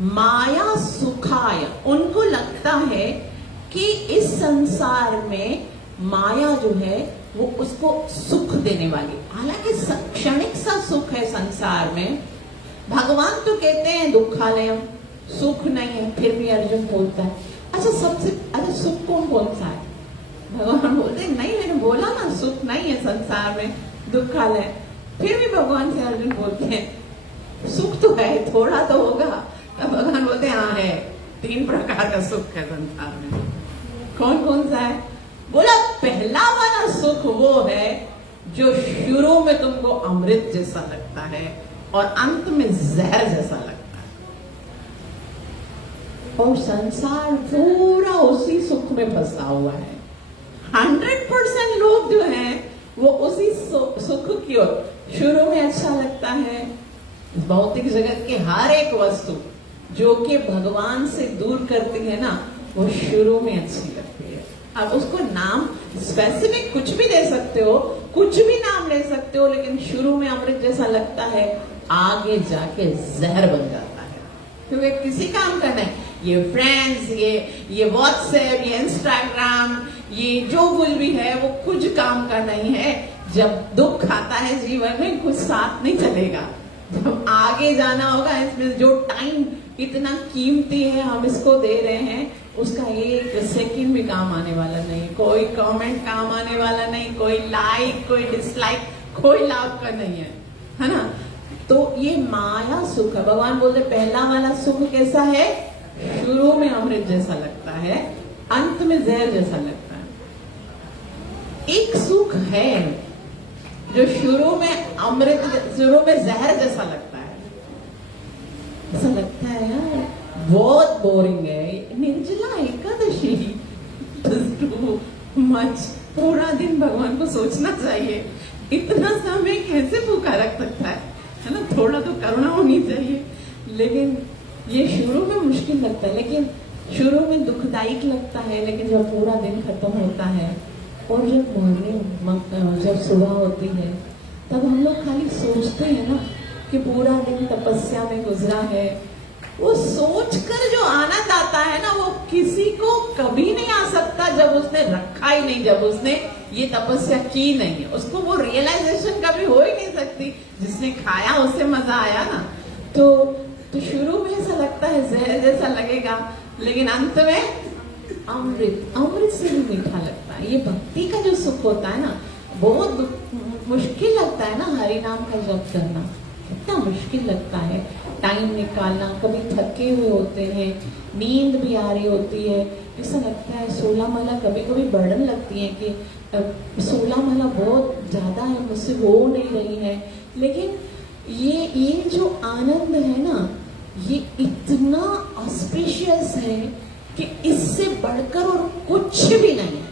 माया सुखाय, उनको लगता है कि इस संसार में माया जो है वो उसको सुख देने वाली, हालांकि क्षणिक सा सुख है संसार में। भगवान तो कहते हैं दुखालयम, सुख नहीं है, फिर भी अर्जुन बोलता है अच्छा सुख कौन सा है? भगवान बोलते हैं नहीं, मैंने बोला ना सुख नहीं है संसार में, दुखालय। फिर भी भगवान से अर्जुन बोलते हैं सुख तो है, थोड़ा तो होगा। तब भगवान बोलते हैं हाँ है, 3 प्रकार का सुख है संसार में। कौन सा है? बोला पहला वाला सुख वो है जो शुरू में तुमको अमृत जैसा लगता है और अंत में जहर जैसा लगता है, और संसार पूरा उसी सुख में फंसा हुआ है। 100% लोग जो हैं वो उसी सुख की ओर, शुरू में अच्छा लगता है। भौतिक जगत के हर एक वस्तु जो कि भगवान से दूर करती है ना, वो शुरू में अच्छी लगती है। अब उसको नाम स्पेसिफिक कुछ भी दे सकते हो, कुछ भी नाम ले सकते हो, लेकिन शुरू में अमृत जैसा लगता है, आगे जाके जहर बन जाता है। क्योंकि किसी काम का नहीं, ये फ्रेंड्स, ये व्हाट्सएप, ये इंस्टाग्राम, ये जो कुछ भी है वो कुछ काम का नहीं है। जब दुख आता है जीवन में, कुछ साथ नहीं चलेगा। जब आगे जाना होगा, इसमें जो टाइम इतना कीमती है हम इसको दे रहे हैं, उसका एक सेकंड भी काम आने वाला नहीं, कोई कमेंट काम आने वाला नहीं, कोई लाइक, कोई डिसलाइक, कोई लाभ का नहीं है ना। तो ये माया सुख है। भगवान बोलते पहला वाला सुख कैसा है, शुरू में अमृत जैसा लगता है, अंत में जहर जैसा लगता है। एक सुख है जो शुरू में अमृत, शुरू में जहर जैसा लगता है। ऐसा लगता है यार बहुत बोरिंग है, निर्जला एकादशी, मच पूरा दिन भगवान को सोचना चाहिए, इतना समय कैसे भूखा रख सकता है ना, थोड़ा तो करुणा होनी चाहिए। लेकिन ये शुरू में मुश्किल लगता है, लेकिन शुरू में दुखदायक लगता है, लेकिन जब पूरा दिन खत्म होता है और जब मॉर्निंग, जब सुबह होती है, तब हम लोग खाली सोचते हैं ना कि पूरा दिन तपस्या में गुजरा है। वो सोचकर जो आनंद आता है ना, वो किसी को कभी नहीं आ सकता जब उसने रखा ही नहीं, जब उसने ये तपस्या की नहीं है, उसको वो रियलाइजेशन कभी हो ही नहीं सकती। जिसने खाया उससे मजा आया ना। तो शुरू में ऐसा लगता है जहर जैसा लगेगा, लेकिन अंत में अमृत से भी मीठा लगता है। ये भक्ति का जो सुख होता है ना, बहुत मुश्किल लगता है ना, हरि नाम का जप करना कितना मुश्किल लगता है, टाइम निकालना। कभी थके हुए होते हैं, नींद भी आ रही होती है, ऐसा लगता है 16 माला, कभी कभी बर्डन लगती है कि 16 माला बहुत ज्यादा है, मुझसे हो नहीं रही है। लेकिन ये जो आनंद है ना, ये इतना ऑस्पिशियस है कि इससे बढ़कर और कुछ भी नहीं है।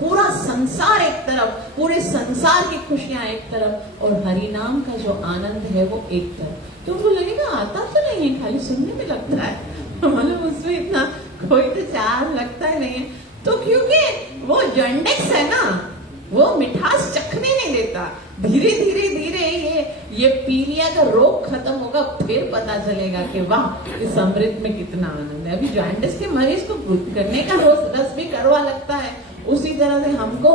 पूरा संसार एक तरफ, पूरे संसार की खुशियां एक तरफ, और हरि नाम का जो आनंद है वो एक तरफ। तो वो लगेगा आता तो नहीं है, खाली सुनने में लगता है, मतलब उसमें इतना कोई तो चार्ज लगता ही नहीं है। तो क्योंकि वो जंडेक्स है ना, वो मिठास चखने नहीं देता। धीरे धीरे धीरे ये पीलिया का रोग खत्म होगा, फिर पता चलेगा कि वाह इस अमृत में कितना आनंद है। अभी जॉन्डिस के मरीज को करने का रस भी कड़वा लगता है, उसी तरह से हमको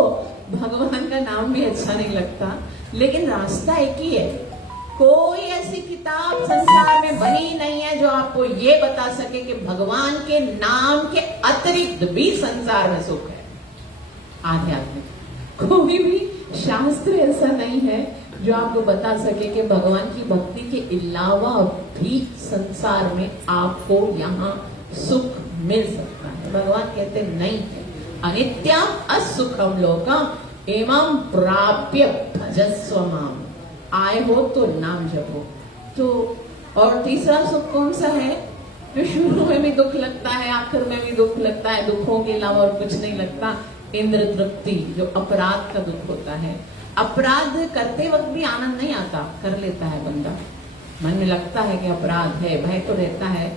भगवान का नाम भी अच्छा नहीं लगता, लेकिन रास्ता एक ही है। कोई ऐसी किताब संसार में बनी नहीं है जो आपको ये बता सके कि भगवान के नाम के अतिरिक्त भी संसार में सुख है। आध्यात्मिक कोई भी शास्त्र ऐसा नहीं है जो आपको बता सके कि भगवान की भक्ति के अलावा भी संसार में आपको यहाँ सुख मिल सकता है। भगवान कहते नहीं है, अनित्यम असुखम लोकम एवं प्राप्य भजस्व माम। आए हो तो नाम जपो। तो और तीसरा सुख कौन सा है? जो शुरू में भी दुख लगता है, आखिर में भी दुख लगता है, दुखों के अलावा और कुछ नहीं लगता। इंद्र तृप्ति, जो अपराध का दुख होता है। अपराध करते वक्त भी आनंद नहीं आता, कर लेता है बंदा, मन में लगता है कि अपराध है, भय तो रहता है,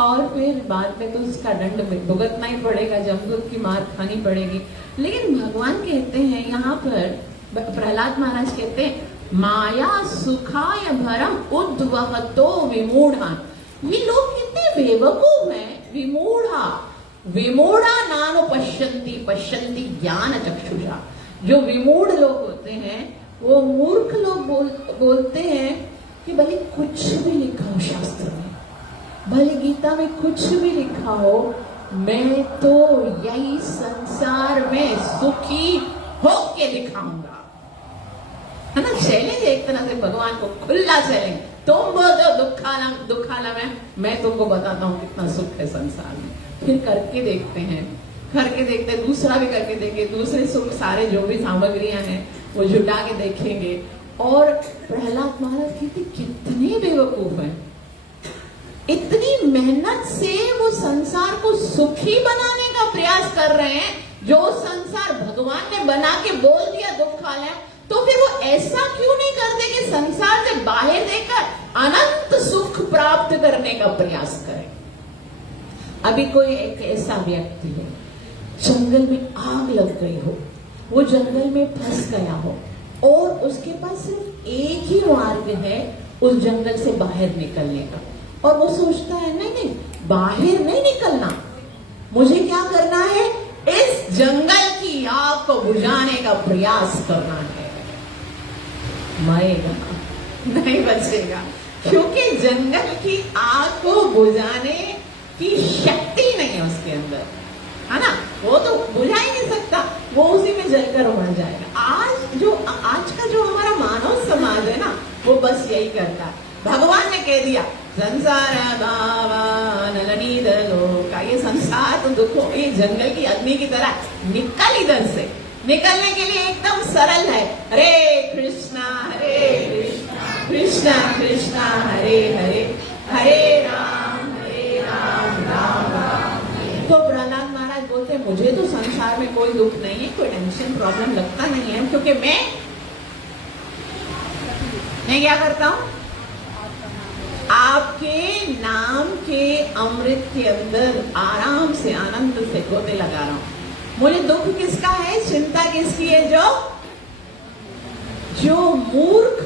और फिर बाद में तो उसका दंड भुगतना ही पड़ेगा, जमदूत की मार खानी पड़ेगी। लेकिन भगवान कहते हैं यहाँ पर, प्रहलाद महाराज कहते हैं, माया सुखाय भरम उद्वहतो विमूढ़ा। ये लोग कितने बेवकूफ हैं। विमूढ़ा नानो पश्यन्ति पश्यन्ति ज्ञान चक्षुषा। जो विमूढ़ लोग होते हैं वो मूर्ख लोग बोलते हैं कि भले कुछ भी लिखा हो शास्त्र में, भले गीता में कुछ भी लिखा हो, मैं तो यही संसार में सुखी होके दिखाऊंगा। है ना, चैलेंज एक तरह से भगवान को खुला चैलेंज। तुम बोलो दुखालम है, मैं तुमको बताता हूँ कितना सुख है संसार में। फिर करके देखते हैं, दूसरा भी करके देंगे, दूसरे सुख सारे जो भी सामग्रियां हैं वो जुटा के देखेंगे। और प्रहलाद महाराज कहते कितने बेवकूफ हैं, इतनी मेहनत से वो संसार को सुखी बनाने का प्रयास कर रहे हैं। जो संसार भगवान ने बना के बोल दिया दुखालय, तो फिर वो ऐसा क्यों नहीं करते कि संसार से बाहर देकर अनंत सुख प्राप्त करने का प्रयास करें। अभी कोई एक ऐसा व्यक्ति है, जंगल में आग लग गई हो, वो जंगल में फंस गया हो, और उसके पास सिर्फ एक ही मार्ग है उस जंगल से बाहर निकलने का, और वो सोचता है नहीं बाहर नहीं निकलना, मुझे क्या करना है, इस जंगल की आग को बुझाने का प्रयास करना है। मरेगा नहीं, बचेगा, क्योंकि जंगल की आग को बुझाने की शक्ति नहीं है उसके अंदर, है ना, वो तो बुझा ही नहीं सकता, वो उसी में जलकर मर जाएगा। आज का जो हमारा मानव समाज है ना, वो बस यही करता है। भगवान ने कह दिया संसार का, ये संसार तो दुखों, ये जंगल की अग्नि की तरह, निकल इधर से। निकलने के लिए एकदम सरल है, हरे कृष्णा कृष्णा कृष्णा हरे हरे, हरे राम राम राम। तो प्रहलाद महाराज बोलते मुझे तो संसार में कोई दुख नहीं है, कोई टेंशन प्रॉब्लम लगता नहीं है, क्योंकि मैं क्या करता हूं, आपके नाम के अमृत के अंदर आराम से आनंद से गोते लगा रहा हूं। मुझे दुख किसका है, चिंता किसकी है, जो मूर्ख,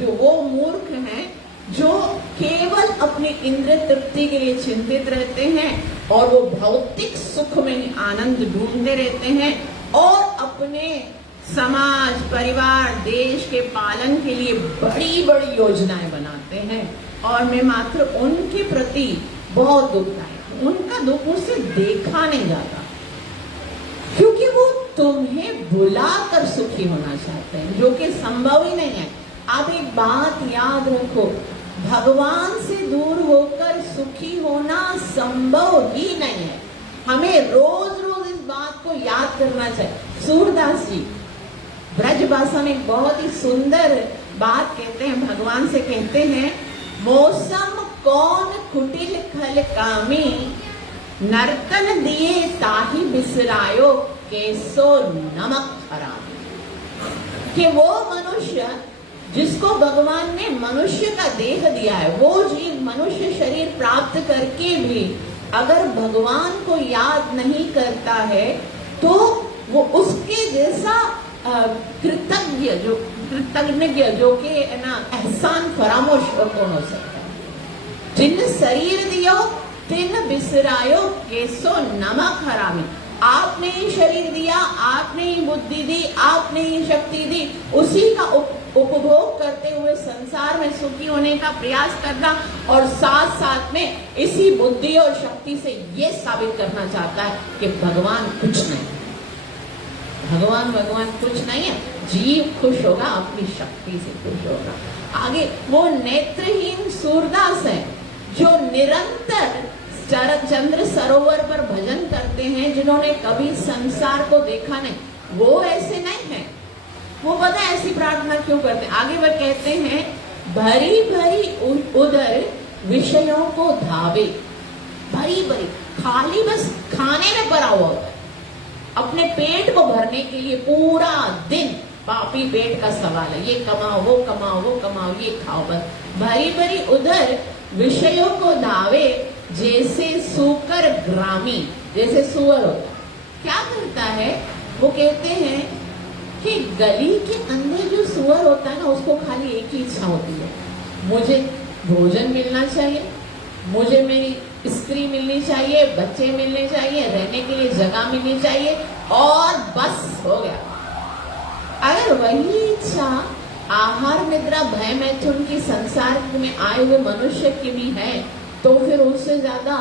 जो वो मूर्ख हैं जो केवल अपने इंद्रिय तृप्ति के लिए चिंतित रहते हैं, और वो भौतिक सुख में ही आनंद ढूंढते रहते हैं, और अपने समाज, परिवार, देश के पालन के लिए बड़ी बड़ी योजनाएं बनाते हैं। और मैं मात्र उनके प्रति बहुत दुखदायक, उनका दुख मुझसे देखा नहीं जाता, क्योंकि वो तुम्हें बुलाकर सुखी होना चाहते हैं, जो कि संभव ही नहीं है। आप एक बात याद रखो, भगवान से दूर होकर सुखी होना संभव ही नहीं है। हमें रोज रोज इस बात को याद करना चाहिए। सूरदास जी ब्रज भाषा में एक बहुत ही सुंदर बात कहते हैं, भगवान से कहते हैं, मौसम कौन कुटिल खल कामी, नर्तन दिए ताही बिसरायो, केसो नमक हरामी। कि वो मनुष्य जिसको भगवान ने मनुष्य का देह दिया है, वो जीव मनुष्य शरीर प्राप्त करके भी अगर भगवान को याद नहीं करता है, तो वो उसके जैसा कृतज्ञ जो कि है ना एहसान फरामोश कौन हो सकता है। जिन शरीर दियो तिन बिसरायो केसो नमक हरामी। आपने ही शरीर दिया, आपने ही बुद्धि दी, आपने ही शक्ति दी, उसी का उपभोग करते हुए संसार में सुखी होने का प्रयास करना और साथ साथ में इसी बुद्धि और शक्ति से ये साबित करना चाहता है कि भगवान कुछ नहीं, भगवान कुछ नहीं है। जीव खुश होगा, अपनी शक्ति से खुश होगा। आगे वो नेत्रहीन सूरदास है जो निरंतर चंद्र सरोवर पर भजन करते हैं, जिन्होंने कभी संसार को देखा नहीं, वो ऐसे नहीं है। वो पता है ऐसी प्रार्थना क्यों करते हैं? आगे वह कहते हैं भरी भरी उदर विषयों को धावे। भरी भरी खाली बस खाने में भरा हुआ होता है, अपने पेट को भरने के लिए पूरा दिन पापी पेट का सवाल है, ये कमाओ वो कमाओ वो कमाओ ये खाओ, बस भरी भरी उधर विषयों को धावे जैसे सूकर ग्रामी, जैसे सुअर होता क्या करता है। वो कहते हैं कि गली के अंदर जो सुअर होता है ना, उसको खाली एक ही इच्छा होती है, मुझे भोजन मिलना चाहिए, मुझे मेरी स्त्री मिलनी चाहिए, बच्चे मिलने चाहिए, रहने के लिए जगह मिलनी चाहिए और बस हो गया। अगर वही इच्छा आहार निद्रा भय मैथुन की संसार में आए हुए मनुष्य की भी है, तो फिर उससे ज्यादा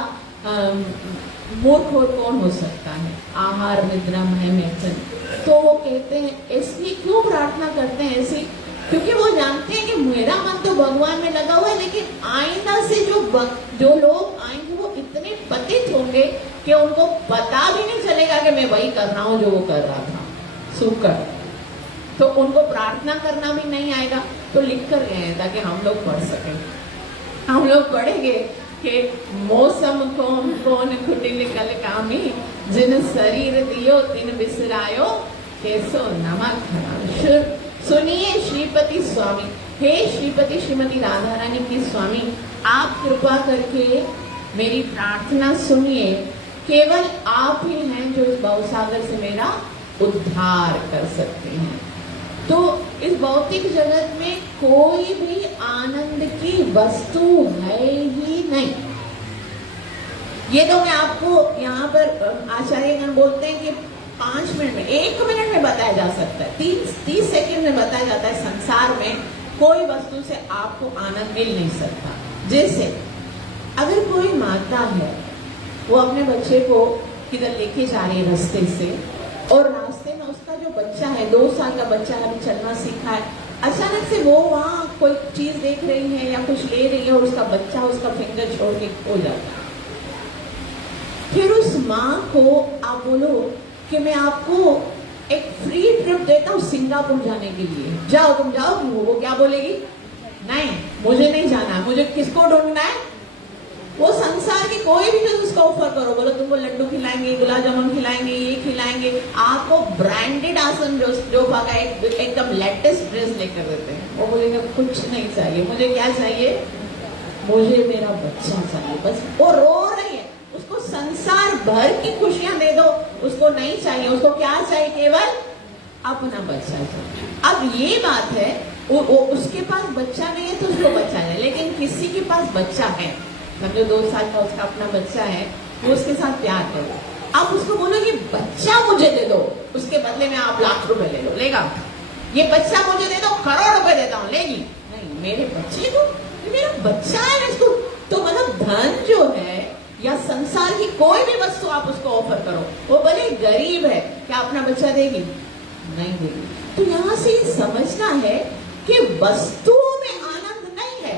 मूर्ख और कौन हो सकता है। आहार निद्रा भय मैथुन, तो वो कहते हैं इसलिए क्यों प्रार्थना करते हैं ऐसी, क्योंकि वो जानते हैं कि मेरा मन तो भगवान में लगा हुआ है, लेकिन आईना से जो लोग आएंगे वो इतने पतित होंगे कि उनको पता भी नहीं चलेगा कि मैं वही कर रहा हूँ जो वो कर रहा था, सूकर। तो उनको प्रार्थना करना भी नहीं आएगा। तो लिख कर गए हैं ताकि हम लोग पढ़ सकें। हम लोग पढ़ेंगे कि मौसम कौन कुटिल कल कामी, जिन शरीर दियो तिन बिसरायो कैसो नमक हरामी। सुनिए श्रीपति स्वामी, हे श्रीपति श्रीमती राधा रानी की स्वामी, आप कृपा करके मेरी प्रार्थना सुनिए। केवल आप ही हैं जो इस भवसागर से मेरा उद्धार कर सकते हैं। तो इस भौतिक जगत में कोई भी आनंद की वस्तु है ही नहीं। ये तो मैं आपको यहाँ पर आचार्यगण बोलते हैं कि 5 मिनट में 1 मिनट में बताया जा सकता है, 30 सेकंड में बताया जाता है। संसार में कोई वस्तु से आपको आनंद मिल नहीं सकता। जैसे अगर कोई माता है, वो अपने बच्चे को किधर लेके जा रही है रास्ते से, और रास्ते में उसका जो बच्चा है, 2 साल का बच्चा है, अभी चलना सीखा है, अचानक से वो वहाँ कोई चीज देख रही है या कुछ ले रही है और उसका बच्चा उसका फिंगर छोड़ के खो जाता है। फिर उस माँ को आप बोलो कि मैं आपको एक फ्री ट्रिप देता हूँ सिंगापुर जाने के लिए, जाओ तुम जाओ, वो क्या बोलेगी? नहीं, मुझे नहीं जाना, मुझे किसको ढूंढना है? वो संसार की कोई भी चीज उसका ऑफर करो, बोलो तुमको लड्डू खिलाएंगे, गुलाब जामुन खिलाएंगे, ये खिलाएंगे, आपको ब्रांडेड आसन जो भागा एकदम लेटेस्ट ड्रेस लेकर देते हैं। वो बोलेंगे कुछ नहीं चाहिए, मुझे क्या चाहिए? मुझे मेरा बच्चा चाहिए बस। वो रो रही है, उसको संसार भर की खुशियां दे दो, उसको नहीं चाहिए। उसको क्या चाहिए? केवल अपना बच्चा चाहिए। अब ये बात है, उसके पास बच्चा नहीं है तो उसको बच्चा है, लेकिन किसी के पास बच्चा है, समझो 2 साल का उसका अपना बच्चा है, वो उसके साथ प्यार करो। आप उसको बोलो ये बच्चा मुझे दे दो, उसके बदले में आप लाख रुपए ले लो, लेगा? ये बच्चा मुझे दे दो, करोड़ रुपए देता हूँ, लेगी? नहीं, मेरे बच्चे को, मेरा बच्चा है इसको। तो मतलब धन जो है या संसार की कोई भी वस्तु आप उसको ऑफर करो, वो भले गरीब है, क्या अपना बच्चा देगी? नहीं देगी। तो यहाँ से समझना है कि वस्तुओं में आनंद नहीं है,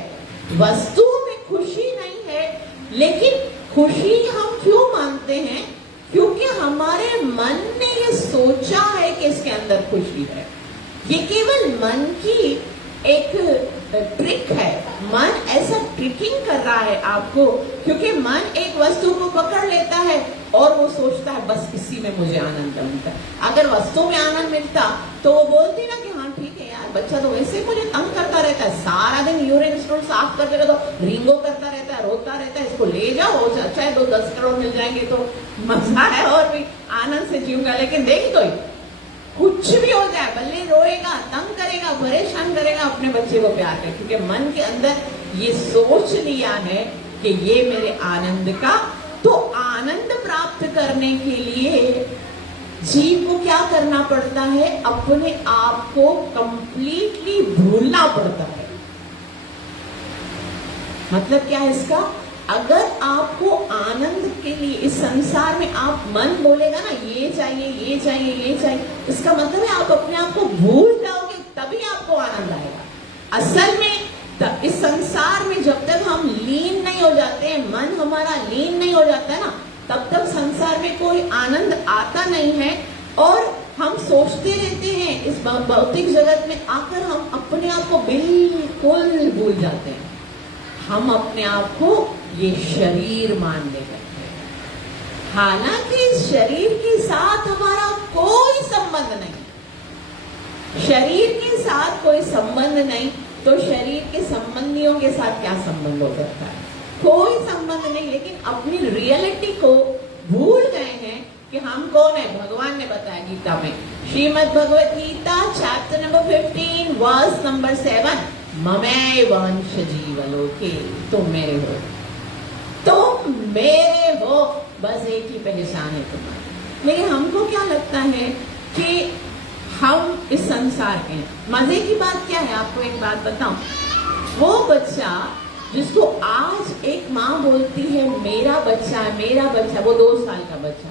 वस्तुओं में खुशी नहीं है, लेकिन खुशी हम क्यों मानते हैं? क्योंकि हमारे मन ने ये सोचा है कि इसके अंदर खुशी है। ये केवल मन की एक ट्रिक है। मन ऐसा ट्रिकिंग कर रहा है आपको, क्योंकि मन एक वस्तु को पकड़ लेता है और वो सोचता है बस इसी में मुझे आनंद मिलता है। अगर वस्तु में आनंद मिलता तो वो बोलती ना कि हाँ ठीक है यार, बच्चा तो वैसे मुझे तंग करता रहता है, सारा दिन यूरिन स्टूल साफ करते रहता, रिंगो करता रहता है, रोता रहता है, इसको ले जाओ, अच्छा है 2-10 करोड़ मिल जाएंगे तो मजा है और भी आनंद से जीऊंगा, लेकिन देगी तो ही कुछ भी हो जाए, भले रोएगा, तंग करेगा, परेशान करेगा, अपने बच्चे को प्यार करे, क्योंकि मन के अंदर ये सोच लिया है कि ये मेरे आनंद का। तो आनंद प्राप्त करने के लिए जीव को क्या करना पड़ता है? अपने आप को कंप्लीटली भूलना पड़ता है। मतलब क्या है इसका? अगर आपको आनंद के लिए इस संसार में आप मन बोलेगा ना, ये चाहिए, ये चाहिए, ये चाहिए, इसका मतलब है आप अपने आप को भूल जाओगे, तभी आपको आनंद आएगा। असल में इस संसार में जब तक हम लीन नहीं हो जाते हैं, मन हमारा लीन नहीं हो जाता है ना, तब तक संसार में कोई आनंद आता नहीं है। और हम सोचते रहते हैं इस भौतिक जगत में आकर हम अपने आप को बिल्कुल भूल जाते हैं। हम अपने आप को ये शरीर मान लेते हैं, हालांकि इस शरीर के साथ हमारा कोई संबंध नहीं। शरीर के साथ कोई संबंध नहीं, तो शरीर के संबंधियों के साथ क्या संबंध हो सकता है? कोई संबंध नहीं। लेकिन अपनी रियलिटी को भूल गए हैं कि हम कौन है। भगवान ने बताया गीता में, Srimad Bhagavad Gita chapter number 15 verse number 7, ममैवांश जीवलोके, तुम मेरे हो, तुम मेरे हो, बस एक ही पहचान है तुम्हारी। लेकिन हमको क्या लगता है कि हम इस संसार के हैं। मजे की बात क्या है, आपको एक बात बताऊं, वो बच्चा जिसको आज एक माँ बोलती है मेरा बच्चा है, मेरा बच्चा, वो 2 साल का बच्चा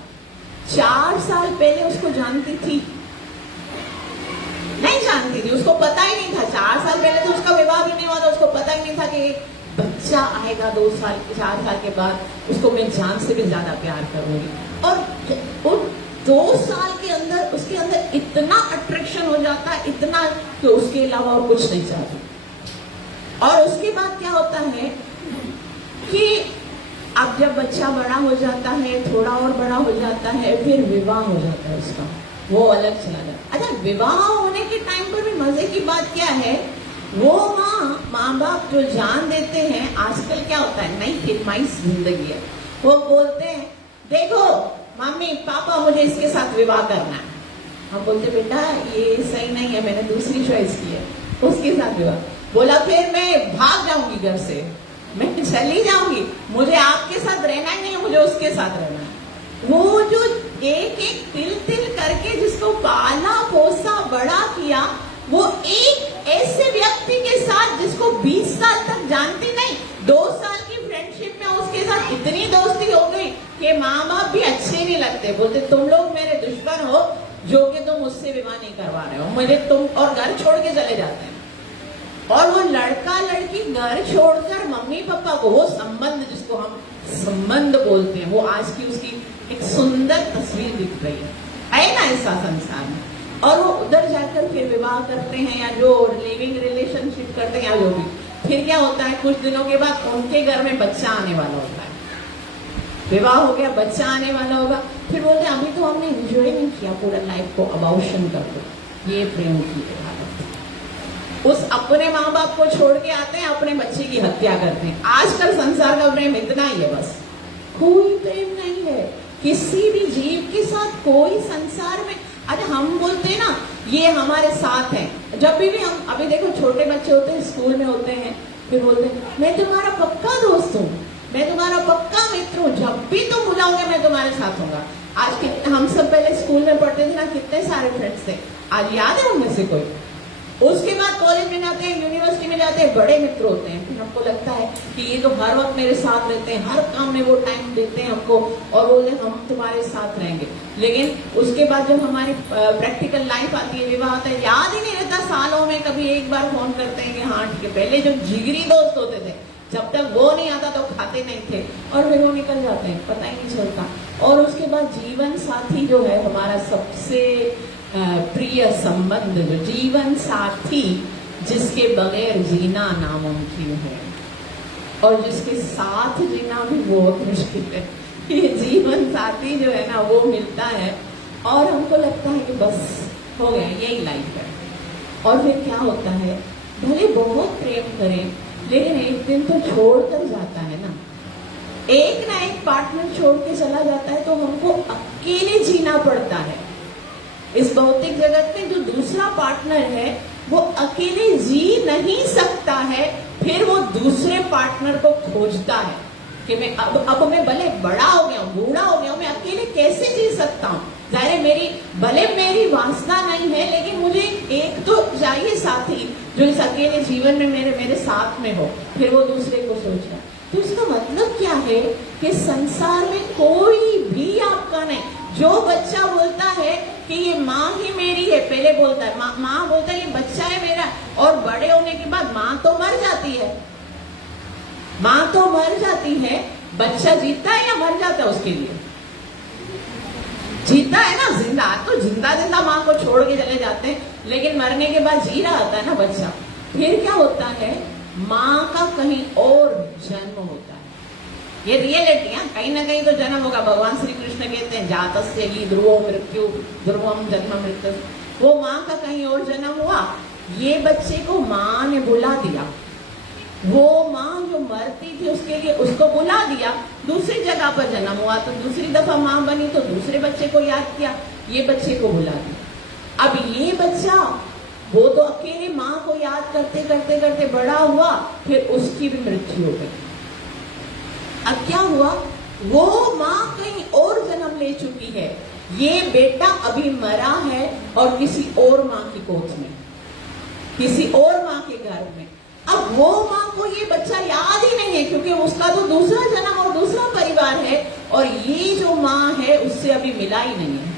4 साल पहले उसको जानती थी? नहीं जानती थी, उसको पता ही नहीं था। 4 साल पहले तो उसका विवाह भी नहीं हुआ था, उसको पता ही नहीं था कि बच्चा आएगा 4 साल के बाद, उसको मैं जान से भी ज्यादा प्यार करूंगी। और 2 साल के अंदर उसके अंदर इतना अट्रैक्शन हो जाता है, इतना कि उसके अलावा और कुछ नहीं चाहती। और उसके बाद क्या होता है कि अब जब बच्चा बड़ा हो जाता है, थोड़ा और बड़ा हो जाता है, फिर विवाह हो जाता है उसका, वो अलग चला जाता है। अच्छा, विवाह होने के टाइम पर भी मजे की बात क्या है, वो माँ बाप जो जान देते हैं, आजकल क्या होता है, नई फिल्माइश जिंदगी है, वो बोलते हैं देखो मम्मी पापा मुझे इसके साथ विवाह करना है। हम बोलते बेटा ये सही नहीं है, मैंने दूसरी चॉइस की है, उसके साथ विवाह। बोला फिर मैं भाग जाऊंगी घर से, मैं चली जाऊंगी, मुझे आपके साथ रहना ही नहीं है, मुझे उसके साथ रहना है। वो जो एक एक तिल तिल करके जिसको पाला पोसा बड़ा किया, वो एक ऐसे व्यक्ति के साथ जिसको 20 साल तक जानती नहीं, 2 साल की फ्रेंडशिप में उसके साथ इतनी दोस्ती हो गई कि माँ बाप भी अच्छे नहीं लगते, बोलते तुम लोग मेरे दुश्मन हो जो कि तुम मुझसे विवाह नहीं करवा रहे हो, मुझे तुम, और घर छोड़ के चले जाते हैं। और वो लड़का लड़की घर छोड़कर मम्मी पापा को, वो संबंध जिसको हम संबंध बोलते हैं, वो आज की उसकी एक सुंदर तस्वीर दिख रही है ना ऐसा संसार में। और वो उधर जाकर फिर विवाह करते हैं या जो लिविंग रिलेशनशिप करते हैं या जो भी, फिर क्या होता है कुछ दिनों के बाद उनके घर में बच्चा आने वाला होता है, विवाह हो गया, बच्चा आने वाला होगा, फिर बोलते हैं अभी तो हमने एंजॉय नहीं किया पूरा लाइफ को, अबॉर्शन कर दो। ये प्रेम की हालत, उस अपने माँ बाप को छोड़ के आते हैं, अपने बच्चे की हत्या करते हैं। आजकल संसार का प्रेम इतना ही है, बस कोई प्रेम नहीं है किसी भी जीव के साथ, कोई संसार में। अच्छा हम बोलते हैं ना ये हमारे साथ है, जब भी हम, अभी देखो छोटे बच्चे होते हैं, स्कूल में होते हैं, फिर बोलते हैं मैं तुम्हारा पक्का दोस्त हूँ, मैं तुम्हारा पक्का मित्र हूँ, जब भी तुम बुलाओगे मैं तुम्हारे साथ होगा। आज हम सब पहले स्कूल में पढ़ते थे ना, कितने सारे फ्रेंड्स थे, आज याद है उनमें से कोई? उसके बाद कॉलेज में जाते हैं, यूनिवर्सिटी में जाते हैं, बड़े मित्र होते हैं, फिर हमको लगता है कि ये तो हर वक्त मेरे साथ रहते हैं, हर काम में वो टाइम देते हैं हमको, और बोलते हैं हम तुम्हारे साथ रहेंगे। लेकिन उसके बाद जब हमारी प्रैक्टिकल लाइफ आती है, विवाह आता है, याद ही नहीं रहता, सालों में कभी एक बार फोन करते हैं कि हाँ ठीक है। पहले जो जिगरी दोस्त होते थे, जब तक वो नहीं आता तो खाते नहीं थे, और फिर वो निकल जाते हैं, पता ही नहीं चलता। और उसके बाद जीवन साथी जो है हमारा सबसे प्रिय संबंध, जो जीवन साथी जिसके बगैर जीना नामुमकिन है, और जिसके साथ जीना भी बहुत मुश्किल है, ये जीवन साथी जो है ना वो मिलता है, और हमको लगता है कि बस हो गया, यही लाइफ है। और फिर क्या होता है, भले बहुत प्रेम करें, लेकिन एक दिन तो छोड़ कर जाता है ना, एक ना एक पार्टनर छोड़ के चला जाता है, तो हमको अकेले जीना पड़ता है। इस भौतिक जगत में जो दूसरा पार्टनर है वो अकेले जी नहीं सकता है, फिर वो दूसरे पार्टनर को खोजता है कि मैं अब मैं भले बड़ा हो गया हूँ, बूढ़ा हो गया हूँ, मैं अकेले कैसे जी सकता हूँ। जाहिर मेरी वासना नहीं है, लेकिन मुझे एक तो चाहिए साथी जो इस अकेले जीवन में मेरे साथ में हो। फिर वो दूसरे को सोच रहा है। तो इसका मतलब क्या है कि संसार में कोई भी आपका नहीं। जो बच्चा बोलता है कि ये माँ ही मेरी है, पहले बोलता है माँ बोलता है ये बच्चा है मेरा, और बड़े होने के बाद माँ तो मर जाती है, माँ तो मर जाती है। बच्चा जीता है या मर जाता है? उसके लिए जीता है ना, जिंदा। तो जिंदा माँ को छोड़ के चले जाते हैं, लेकिन मरने के बाद जी रहा होता है ना बच्चा। फिर क्या होता है, माँ का कहीं और जन्म होता है। ये रियलिटी है, कहीं ना कहीं तो जन्म होगा। भगवान श्री कृष्ण कहते हैं जातस्य हि ध्रुवो मृत्यु ध्रुवम जन्म मृत्यु। वो माँ का कहीं और जन्म हुआ, ये बच्चे को माँ ने बुला दिया। वो माँ जो मरती थी उसके लिए उसको बुला दिया, दूसरी जगह पर जन्म हुआ तो दूसरी दफा माँ बनी तो दूसरे बच्चे को याद किया, ये बच्चे को बुला दिया। अब ये बच्चा वो तो अकेले माँ को याद करते करते करते बड़ा हुआ, फिर उसकी भी मृत्यु हो गई। अब क्या हुआ, वो माँ कहीं और जन्म ले चुकी है, ये बेटा अभी मरा है और किसी और माँ की गोद में, किसी और माँ के घर में। अब वो माँ को ये बच्चा याद ही नहीं है, क्योंकि उसका तो दूसरा जन्म और दूसरा परिवार है, और ये जो माँ है उससे अभी मिला ही नहीं है।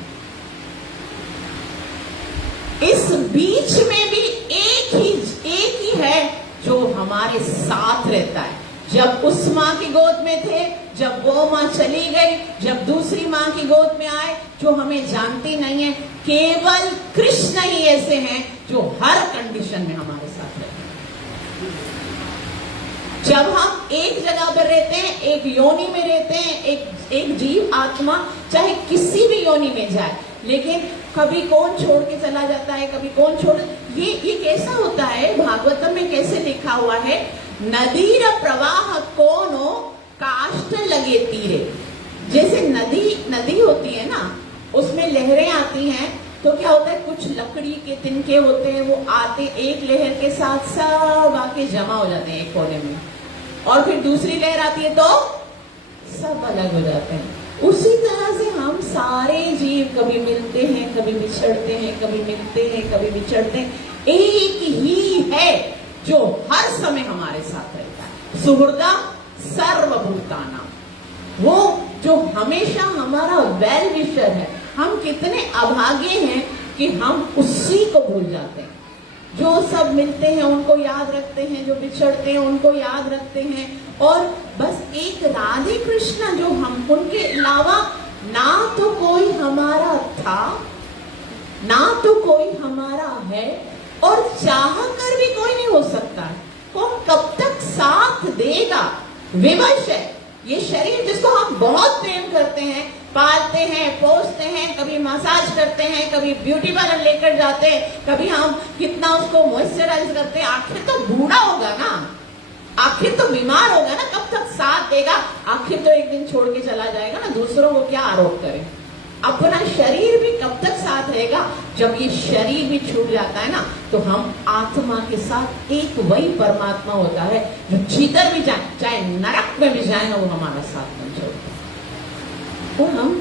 इस बीच में भी एक ही है जो हमारे साथ रहता है। जब उस माँ की गोद में थे, जब वो माँ चली गई, जब दूसरी माँ की गोद में आए, जो हमें जानती नहीं है, केवल कृष्ण ही ऐसे हैं जो हर कंडीशन में हमारे साथ रहते हैं। जब हम एक जगह पर रहते हैं, एक योनि में रहते हैं, एक जीव आत्मा चाहे किसी भी योनि में जाए, लेकिन कभी कौन छोड़ के चला जाता है, कभी कौन छोड़, ये कैसा होता है, भागवतम में कैसे लिखा हुआ है, नदीर प्रवाह कोनो काष्ठ लगे तीरे। जैसे नदी होती है ना, उसमें लहरें आती हैं, तो क्या होता है, कुछ लकड़ी के तिनके होते हैं, वो आते एक लहर के साथ सब आके जमा हो जाते हैं एक कोने में, और फिर दूसरी लहर आती है तो सब अलग हो जाते हैं। उसी तरह से हम सारे जीव कभी मिलते हैं, कभी बिछड़ते हैं, कभी मिलते हैं, कभी बिछड़ते हैं। एक ही है जो हर समय हमारे साथ रहता है, सुहृदा सर्वभूतानां, वो जो हमेशा हमारा वेल विशर है। हम कितने अभागे हैं कि हम उसी को भूल जाते हैं। जो सब मिलते हैं उनको याद रखते हैं, जो बिछड़ते हैं उनको याद रखते हैं, और बस एक राधे कृष्ण जो हम, उनके अलावा ना तो कोई हमारा था, ना तो कोई हमारा है, और चाह कर भी कोई नहीं हो सकता है। कौन कब तक साथ देगा, विवश है। ये शरीर जिसको हम बहुत प्रेम करते हैं, पालते हैं, पोसते हैं, कभी मसाज करते हैं, कभी ब्यूटी पार्लर लेकर जाते हैं, कभी हम कितना उसको मॉइस्चराइज करते हैं, आखिर तो बूढ़ा होगा ना, आखिर तो बीमार होगा ना, कब तक साथ देगा, आखिर तो एक दिन छोड़ के चला जाएगा ना। दूसरों को क्या आरोप करें, अपना शरीर भी कब तक साथ रहेगा। जब ये शरीर भी छूट जाता है ना, तो हम आत्मा के साथ एक वही परमात्मा होता है जो जिधर भी जाए, चाहे नरक में भी जाए ना, वो हमारा साथ नहीं छोड़ता। और हम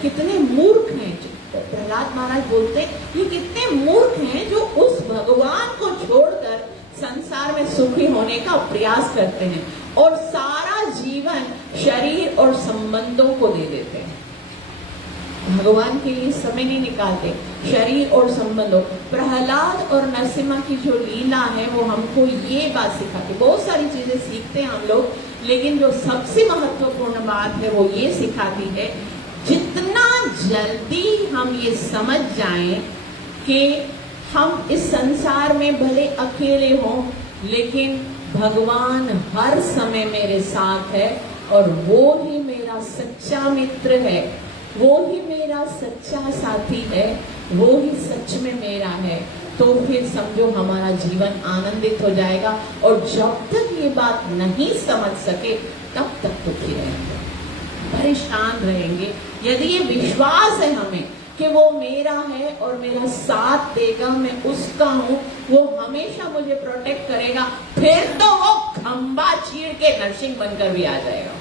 कितने मूर्ख हैं। प्रहलाद महाराज बोलते ये कितने मूर्ख हैं जो उस भगवान को छोड़कर संसार में सुखी होने का प्रयास करते हैं, और सारा जीवन शरीर और संबंधों को दे देते हैं, भगवान के लिए समय नहीं निकालते, शरीर और संबंधों। प्रहलाद और नरसिम्हा की जो लीला है वो हमको ये बात सिखाती। बहुत सारी चीजें सीखते हैं हम लोग, लेकिन जो सबसे महत्वपूर्ण बात है वो ये सिखाती है, जितना जल्दी हम ये समझ जाएं कि हम इस संसार में भले अकेले हों, लेकिन भगवान हर समय मेरे साथ है, और वो ही मेरा सच्चा मित्र है, वो ही मेरा सच्चा साथी है, वो ही सच में मेरा है, तो फिर समझो हमारा जीवन आनंदित हो जाएगा। और जब तक ये बात नहीं समझ सके तब तक दुखी रहेंगे, परेशान रहेंगे। यदि ये विश्वास है हमें कि वो मेरा है और मेरा साथ देगा, मैं उसका हूं, वो हमेशा मुझे प्रोटेक्ट करेगा, फिर तो वो खंबा चीर के नरसिंह बनकर भी आ जाएगा।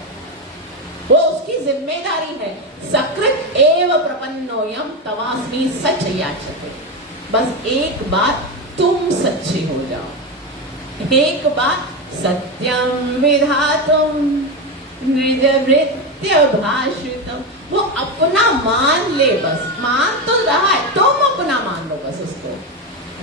वो उसकी जिम्मेदारी है। सकृत एव प्रपन्नोयम तवास्मि सच याचते। बस एक बार तुम सच्चे हो जाओ, एक बार सत्यम विधातुम निज वृत्य भाषितम। वो अपना मान ले, बस मान तो रहा है, तुम अपना मान लो बस उसको।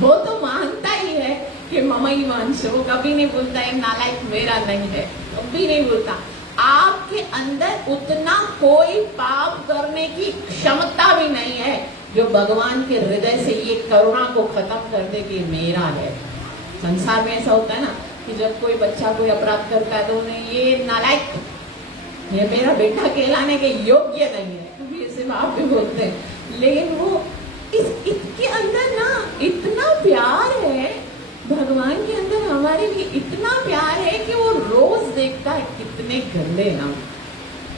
वो तो मानता ही है कि ममई वंश, वो कभी नहीं बोलता है नालायक मेरा नहीं है, कभी नहीं बोलता। आपके अंदर उतना कोई पाप करने की क्षमता भी नहीं है जो भगवान के हृदय से ये करुणा को खत्म कर दे कि मेरा है। संसार में ऐसा होता है ना कि जब कोई बच्चा कोई अपराध करता है तो उन्हें ये नालायक, ये मेरा बेटा कहलाने के योग्य नहीं है, कभी ऐसे बाप भी बोलते हैं। लेकिन वो इसके अंदर ना इतना प्यार है, भगवान के अंदर हमारे लिए इतना प्यार है कि वो रोज देखता है कितने गंदे हम,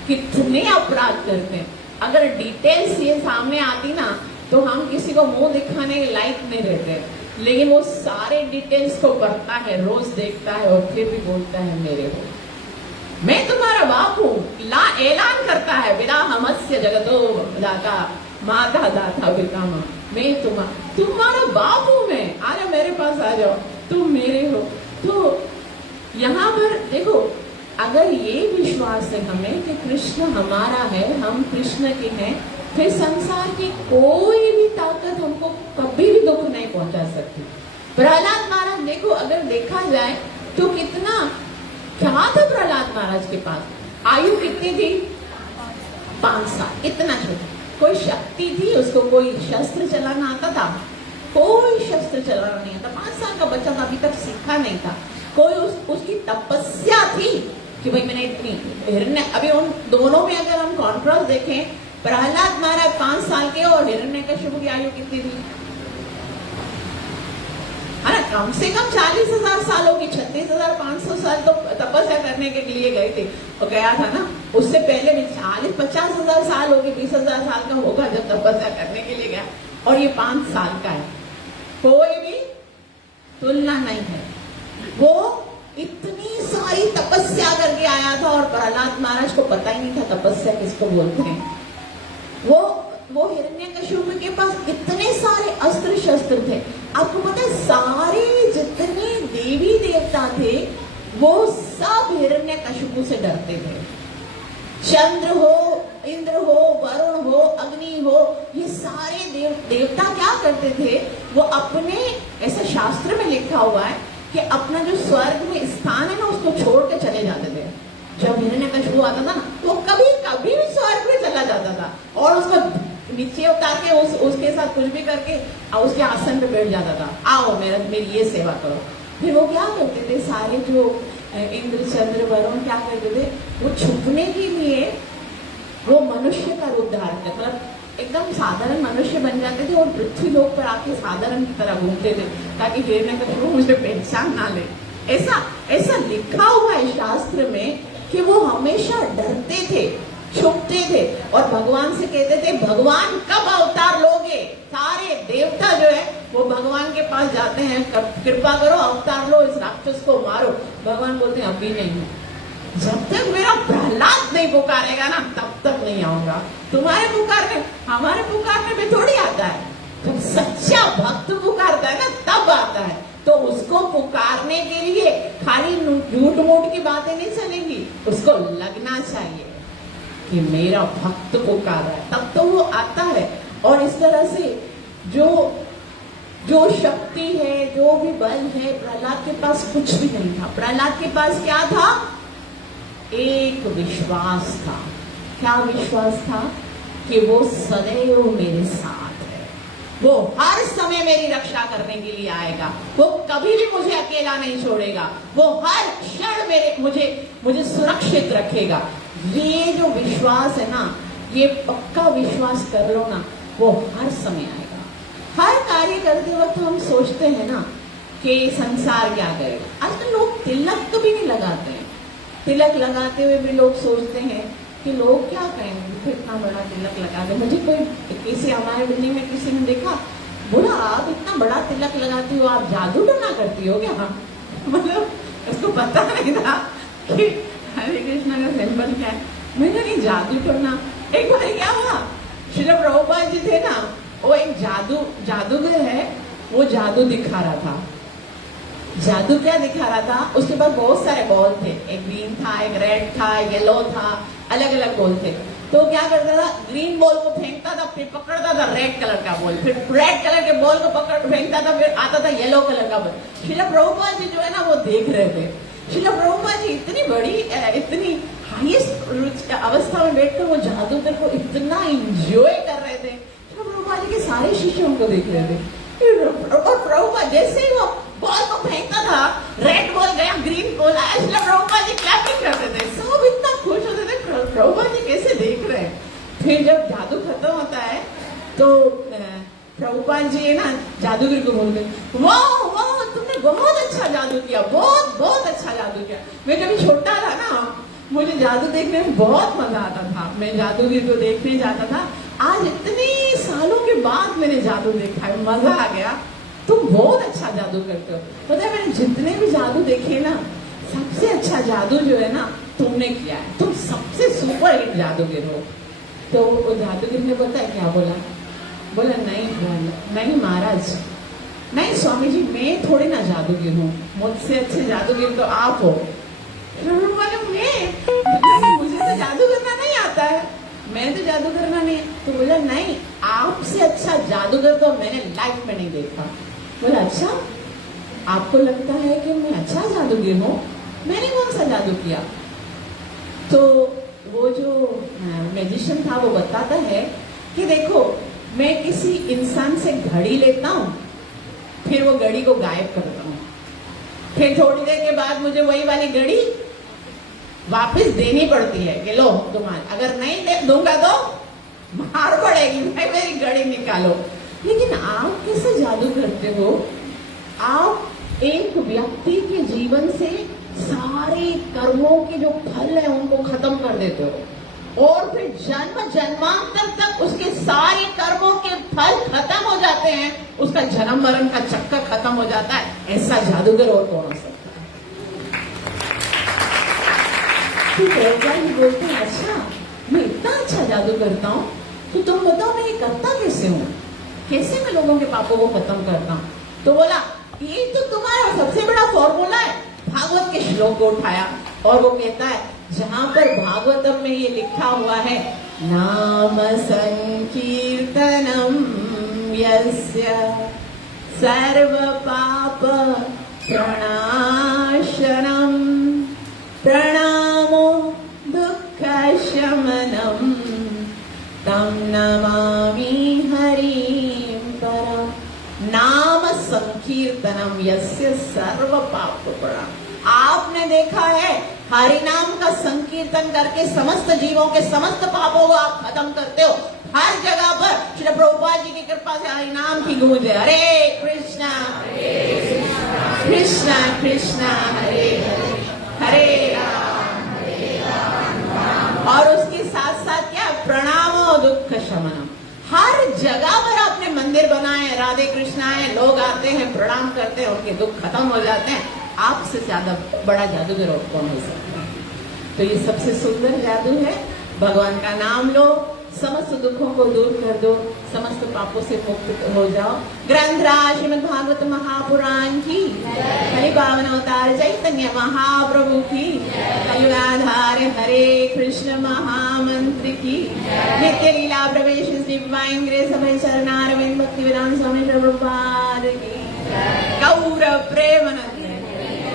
कितने अपराध करते हैं। अगर डिटेल्स ये सामने आती ना तो हम किसी को मुंह दिखाने के लायक नहीं रहते, लेकिन वो सारे डिटेल्स को पढ़ता है, रोज देखता है और फिर भी बोलता है मेरे हो, मैं तुम्हारा बाप हूँ। ऐलान करता है विदा हमस्य जगतो दाता माता दाता पिता, मैं तुम्हारा बाप हूँ, मैं आ जाओ मेरे पास आ जाओ, तुम मेरे हो। तो यहाँ पर देखो, अगर ये विश्वास है हमें कि कृष्ण हमारा है, हम कृष्ण के हैं, फिर संसार की कोई भी ताकत हमको कभी भी दुख नहीं पहुंचा सकती। प्रहलाद महाराज देखो, अगर देखा जाए तो कितना क्या था प्रहलाद महाराज के पास, आयु कितनी थी? 5 साल, इतना छोटा। कोई शक्ति थी उसको, कोई शस्त्र चलाना आता था? कोई शस्त्र चलाना नहीं आता। 5 साल का बच्चा था, अभी तक सीखा नहीं था। कोई उसकी तपस्या थी कि भाई मैंने इतनी हिरण्य, अभी उन दोनों में अगर हम कॉन्ट्रास्ट देखें, प्रहलाद महाराज 5 साल के और हिरण्यकशिपु की आयु कितनी थी? है ना, कम से कम 40,000 सालों की, 36,500 साल तो तपस्या करने के लिए गए थे और गया था ना। उससे पहले भी 40-50,000 साल हो गए, 20,000 साल का होगा जब तपस्या करने के लिए गया, और ये 5 साल का है। कोई भी तुलना नहीं है। वो इतनी सारी तपस्या करके आया था और प्रहलाद महाराज को पता ही नहीं था तपस्या किसको बोलते हैं। वो हिरण्यकशिपु के पास इतने सारे अस्त्र शस्त्र थे। आपको पता है, सारे जितने देवी देवता थे वो सब हिरण्यकशिपु से डरते थे। चंद्र हो, इंद्र हो, वरुण हो, अग्नि हो, ये सारे देवता क्या करते थे? वो अपने, ऐसा शास्त्र में लिखा हुआ है कि अपना जो स्वर्ग में स्थान है ना उसको छोड़ के चले जाते थे। जब हिरण्यकशिपु आता था ना तो कभी कभी भी स्वर्ग में चला जाता था और उसको नीचे उतार के उसके साथ कुछ भी करके उसके आसन पे बैठ जाता था, आओ मेरी ये सेवा करो। फिर वो क्या करते थे, सारे जो इंद्र चंद्र वरुण क्या करते थे, वो छुपने के लिए वो मनुष्य का रूप धारण करते, मतलब एकदम साधारण मनुष्य बन जाते थे और पृथ्वी लोक पर आके साधारण की तरह घूमते थे ताकि हिरण्यकशिपु मुझे पहचान ना ले। ऐसा लिखा हुआ है शास्त्र में कि वो हमेशा डरते थे, छुपते थे और भगवान से कहते थे भगवान कब अवतार लोगे। सारे देवता जो है वो भगवान के पास जाते हैं, कृपा करो अवतार लो, इस राक्षस को मारो। भगवान बोलते हैं अभी नहीं, जब तक मेरा प्रहलाद नहीं पुकारेगा ना तब तक नहीं आऊंगा। तुम्हारे पुकारने, हमारे पुकारने में थोड़ी आता है, जब सच्चा भक्त पुकारता है ना तब आता है। तो उसको पुकारने के लिए खाली झूठ मूठ की बातें नहीं चलेंगी, उसको लगना चाहिए कि मेरा भक्त पुकार रहा है, तब तो वो आता है। और इस तरह से जो शक्ति है, जो भी बल है, प्रहलाद के पास कुछ भी नहीं था। प्रहलाद के पास क्या था? एक विश्वास था। क्या विश्वास था? कि वो सदैव मेरे साथ है, वो हर समय मेरी रक्षा करने के लिए आएगा, वो कभी भी मुझे अकेला नहीं छोड़ेगा, वो हर क्षण मुझे सुरक्षित रखेगा। ये जो विश्वास है ना, ये पक्का विश्वास कर लो ना, वो हर समय आएगा। हर कार्य करते वक्त हम सोचते हैं ना कि संसार क्या करेगा। आजकल लोग तिलक कभी नहीं लगाते हैं। तिलक लगाते हुए भी लोग सोचते हैं कि लोग क्या कहेंगे फिर इतना बड़ा तिलक लगा दे। मुझे कोई किसी हमारे बिल्डिंग में किसी ने देखा, बोला आप इतना बड़ा तिलक लगाती हो, आप जादू टोना करती हो क्या? मतलब उसको पता नहीं था कि हरे कृष्णा का सिंबल क्या है। मैंने नहीं जादू टोना। एक बार क्या हुआ, श्री प्रभुपाद जी थे ना, वो एक जादूगर है, वो जादू दिखा रहा था। जादू क्या दिखा रहा था, उसके पास बहुत सारे बॉल थे, एक ग्रीन था, एक रेड था, एक येलो था, अलग अलग बॉल थे। तो क्या करता था, ग्रीन बॉल को फेंकता था, फिर पकड़ता था रेड कलर का बॉल, फिर रेड कलर के बॉल को पकड़ फेंकता था, फिर आता था येलो कलर का बॉल। श्रील प्रभुपाद जी जो है ना वो देख रहे थे। श्रील प्रभुपाद जी इतनी बड़ी इतनी हाईएस्ट अवस्था में बैठकर वो जादूगर को इतना एंजॉय कर रहे थे। श्रील प्रभुपाद जी के सारे शिष्य उनको देख रहे थे। और प्रभुपाद जैसे ही वो बॉल को फेंकता था, रेड बॉल गया, ग्रीन बॉल आया, श्रील प्रभुपाद जी क्लैपिंग करते थे। सब इतना खुश होते थे, प्रभुपाद जी कैसे देख रहे हैं। फिर जब जादू खत्म होता है तो प्रभुपाद जी है ना जादूगर को बोलते, वाह वाह तुमने बहुत अच्छा जादू किया, बहुत बहुत अच्छा जादू किया। मैं जब छोटा था ना, मुझे जादू देखने में बहुत मजा आता था, मैं जादूगर को देखने जाता था। आज इतने सालों के बाद मैंने जादू देखा है, मजा आ गया। तुम बहुत अच्छा जादू करते हो। पता है मैंने जितने भी जादू देखे ना, सबसे अच्छा जादू जो है ना तुमने किया है, तुम सबसे सुपर हिट जादूगर हो। तो वो जादूगर ने पता है क्या बोला, बोला नहीं महाराज, नहीं स्वामी जी, मैं थोड़ी ना जादूगर हूँ, मुझसे अच्छे जादूगर तो आप हो। मुझे तो जादू करना नहीं आता है, मैं तो जादू करना नहीं। तो बोला नहीं, आपसे अच्छा जादूगर तो मैंने लाइफ में नहीं देखा। बोला अच्छा, आपको लगता है कि मैं अच्छा जादूगर हूँ, मैंने कौन सा जादू किया? तो वो जो मैजिशियन था वो बताता है कि देखो, मैं किसी इंसान से घड़ी लेता हूँ, फिर वो घड़ी को गायब करता हूँ, फिर थोड़ी देर के बाद मुझे वही वाली घड़ी वापस देनी पड़ती है कि लो तुम्हारे, अगर नहीं दूंगा तो मार पड़ेगी, भाई मेरी घड़ी निकालो। लेकिन आप कैसे जादू करते हो? आप एक व्यक्ति के जीवन से सारे कर्मों के जो फल है उनको खत्म कर देते हो, और फिर जन्म जन्मांतर तक उसके सारे कर्मों के फल खत्म हो जाते हैं, उसका जन्म मरण का चक्कर खत्म हो जाता है। ऐसा जादूगर और कौन हो सकता है? बोलते हैं अच्छा मैं इतना अच्छा जादू करता हूँ, तो तुम बताओ मैं ये करता कैसे हूँ, कैसे मैं लोगों के पापों को खत्म करता हूँ? तो बोला ये तो तुम्हारा सबसे बड़ा फॉर्मूला है। भागवत के श्लोक को उठाया और वो कहता है, जहां पर भागवतम में ये लिखा हुआ है, नाम संकीर्तनम यस्य सर्व पाप प्रणाशनम प्रणामो दुःख शमनम तम नमामि हरिं परम। नाम संकीर्तनम यस्य सर्व पाप प्रणाम। आपने देखा है हरि नाम का संकीर्तन करके समस्त जीवों के समस्त पापों को आप खत्म करते हो। हर जगह पर श्री प्रभुपाद जी की कृपा से हरि नाम की गूंज है, हरे कृष्णा कृष्णा कृष्णा हरे हरे हरे राम। और उसके साथ साथ क्या, प्रणामो दुःख शमनम। हर जगह पर आपने मंदिर बनाए, राधे कृष्णा है, लोग आते हैं प्रणाम करते हैं, उनके दुख खत्म हो जाते हैं। आपसे ज्यादा बड़ा जादूगर और कौन हो सकता है? तो ये सबसे सुंदर जादू है। भगवान का नाम लो, समस्त दुखों को दूर कर दो, समस्त पापों से मुक्त हो जाओ। ग्रंथराज श्रीमद् भागवत महापुराण की, हरि पावन अवतार चैतन्य महाप्रभु की, कलयुगाधार हरे कृष्ण महामंत्र की, नित्य लीला प्रवेश Shri divine grace Abhay Sharanaravinda Bhaktivedanta Swami Prabhupada की, Gaur Premanand.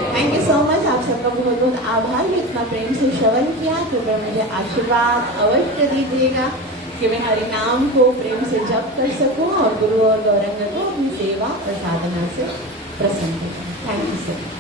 Thank you so much. आप सबका बहुत बहुत आभार, इतना प्रेम से श्रवण किया। कृपया मुझे आशीर्वाद अवश्य दीजिएगा कि मैं हरि नाम को प्रेम से जप कर सकूं और गुरु और गौरंग को अपनी सेवा और साधना से प्रसन्न करूं। Thank you so much.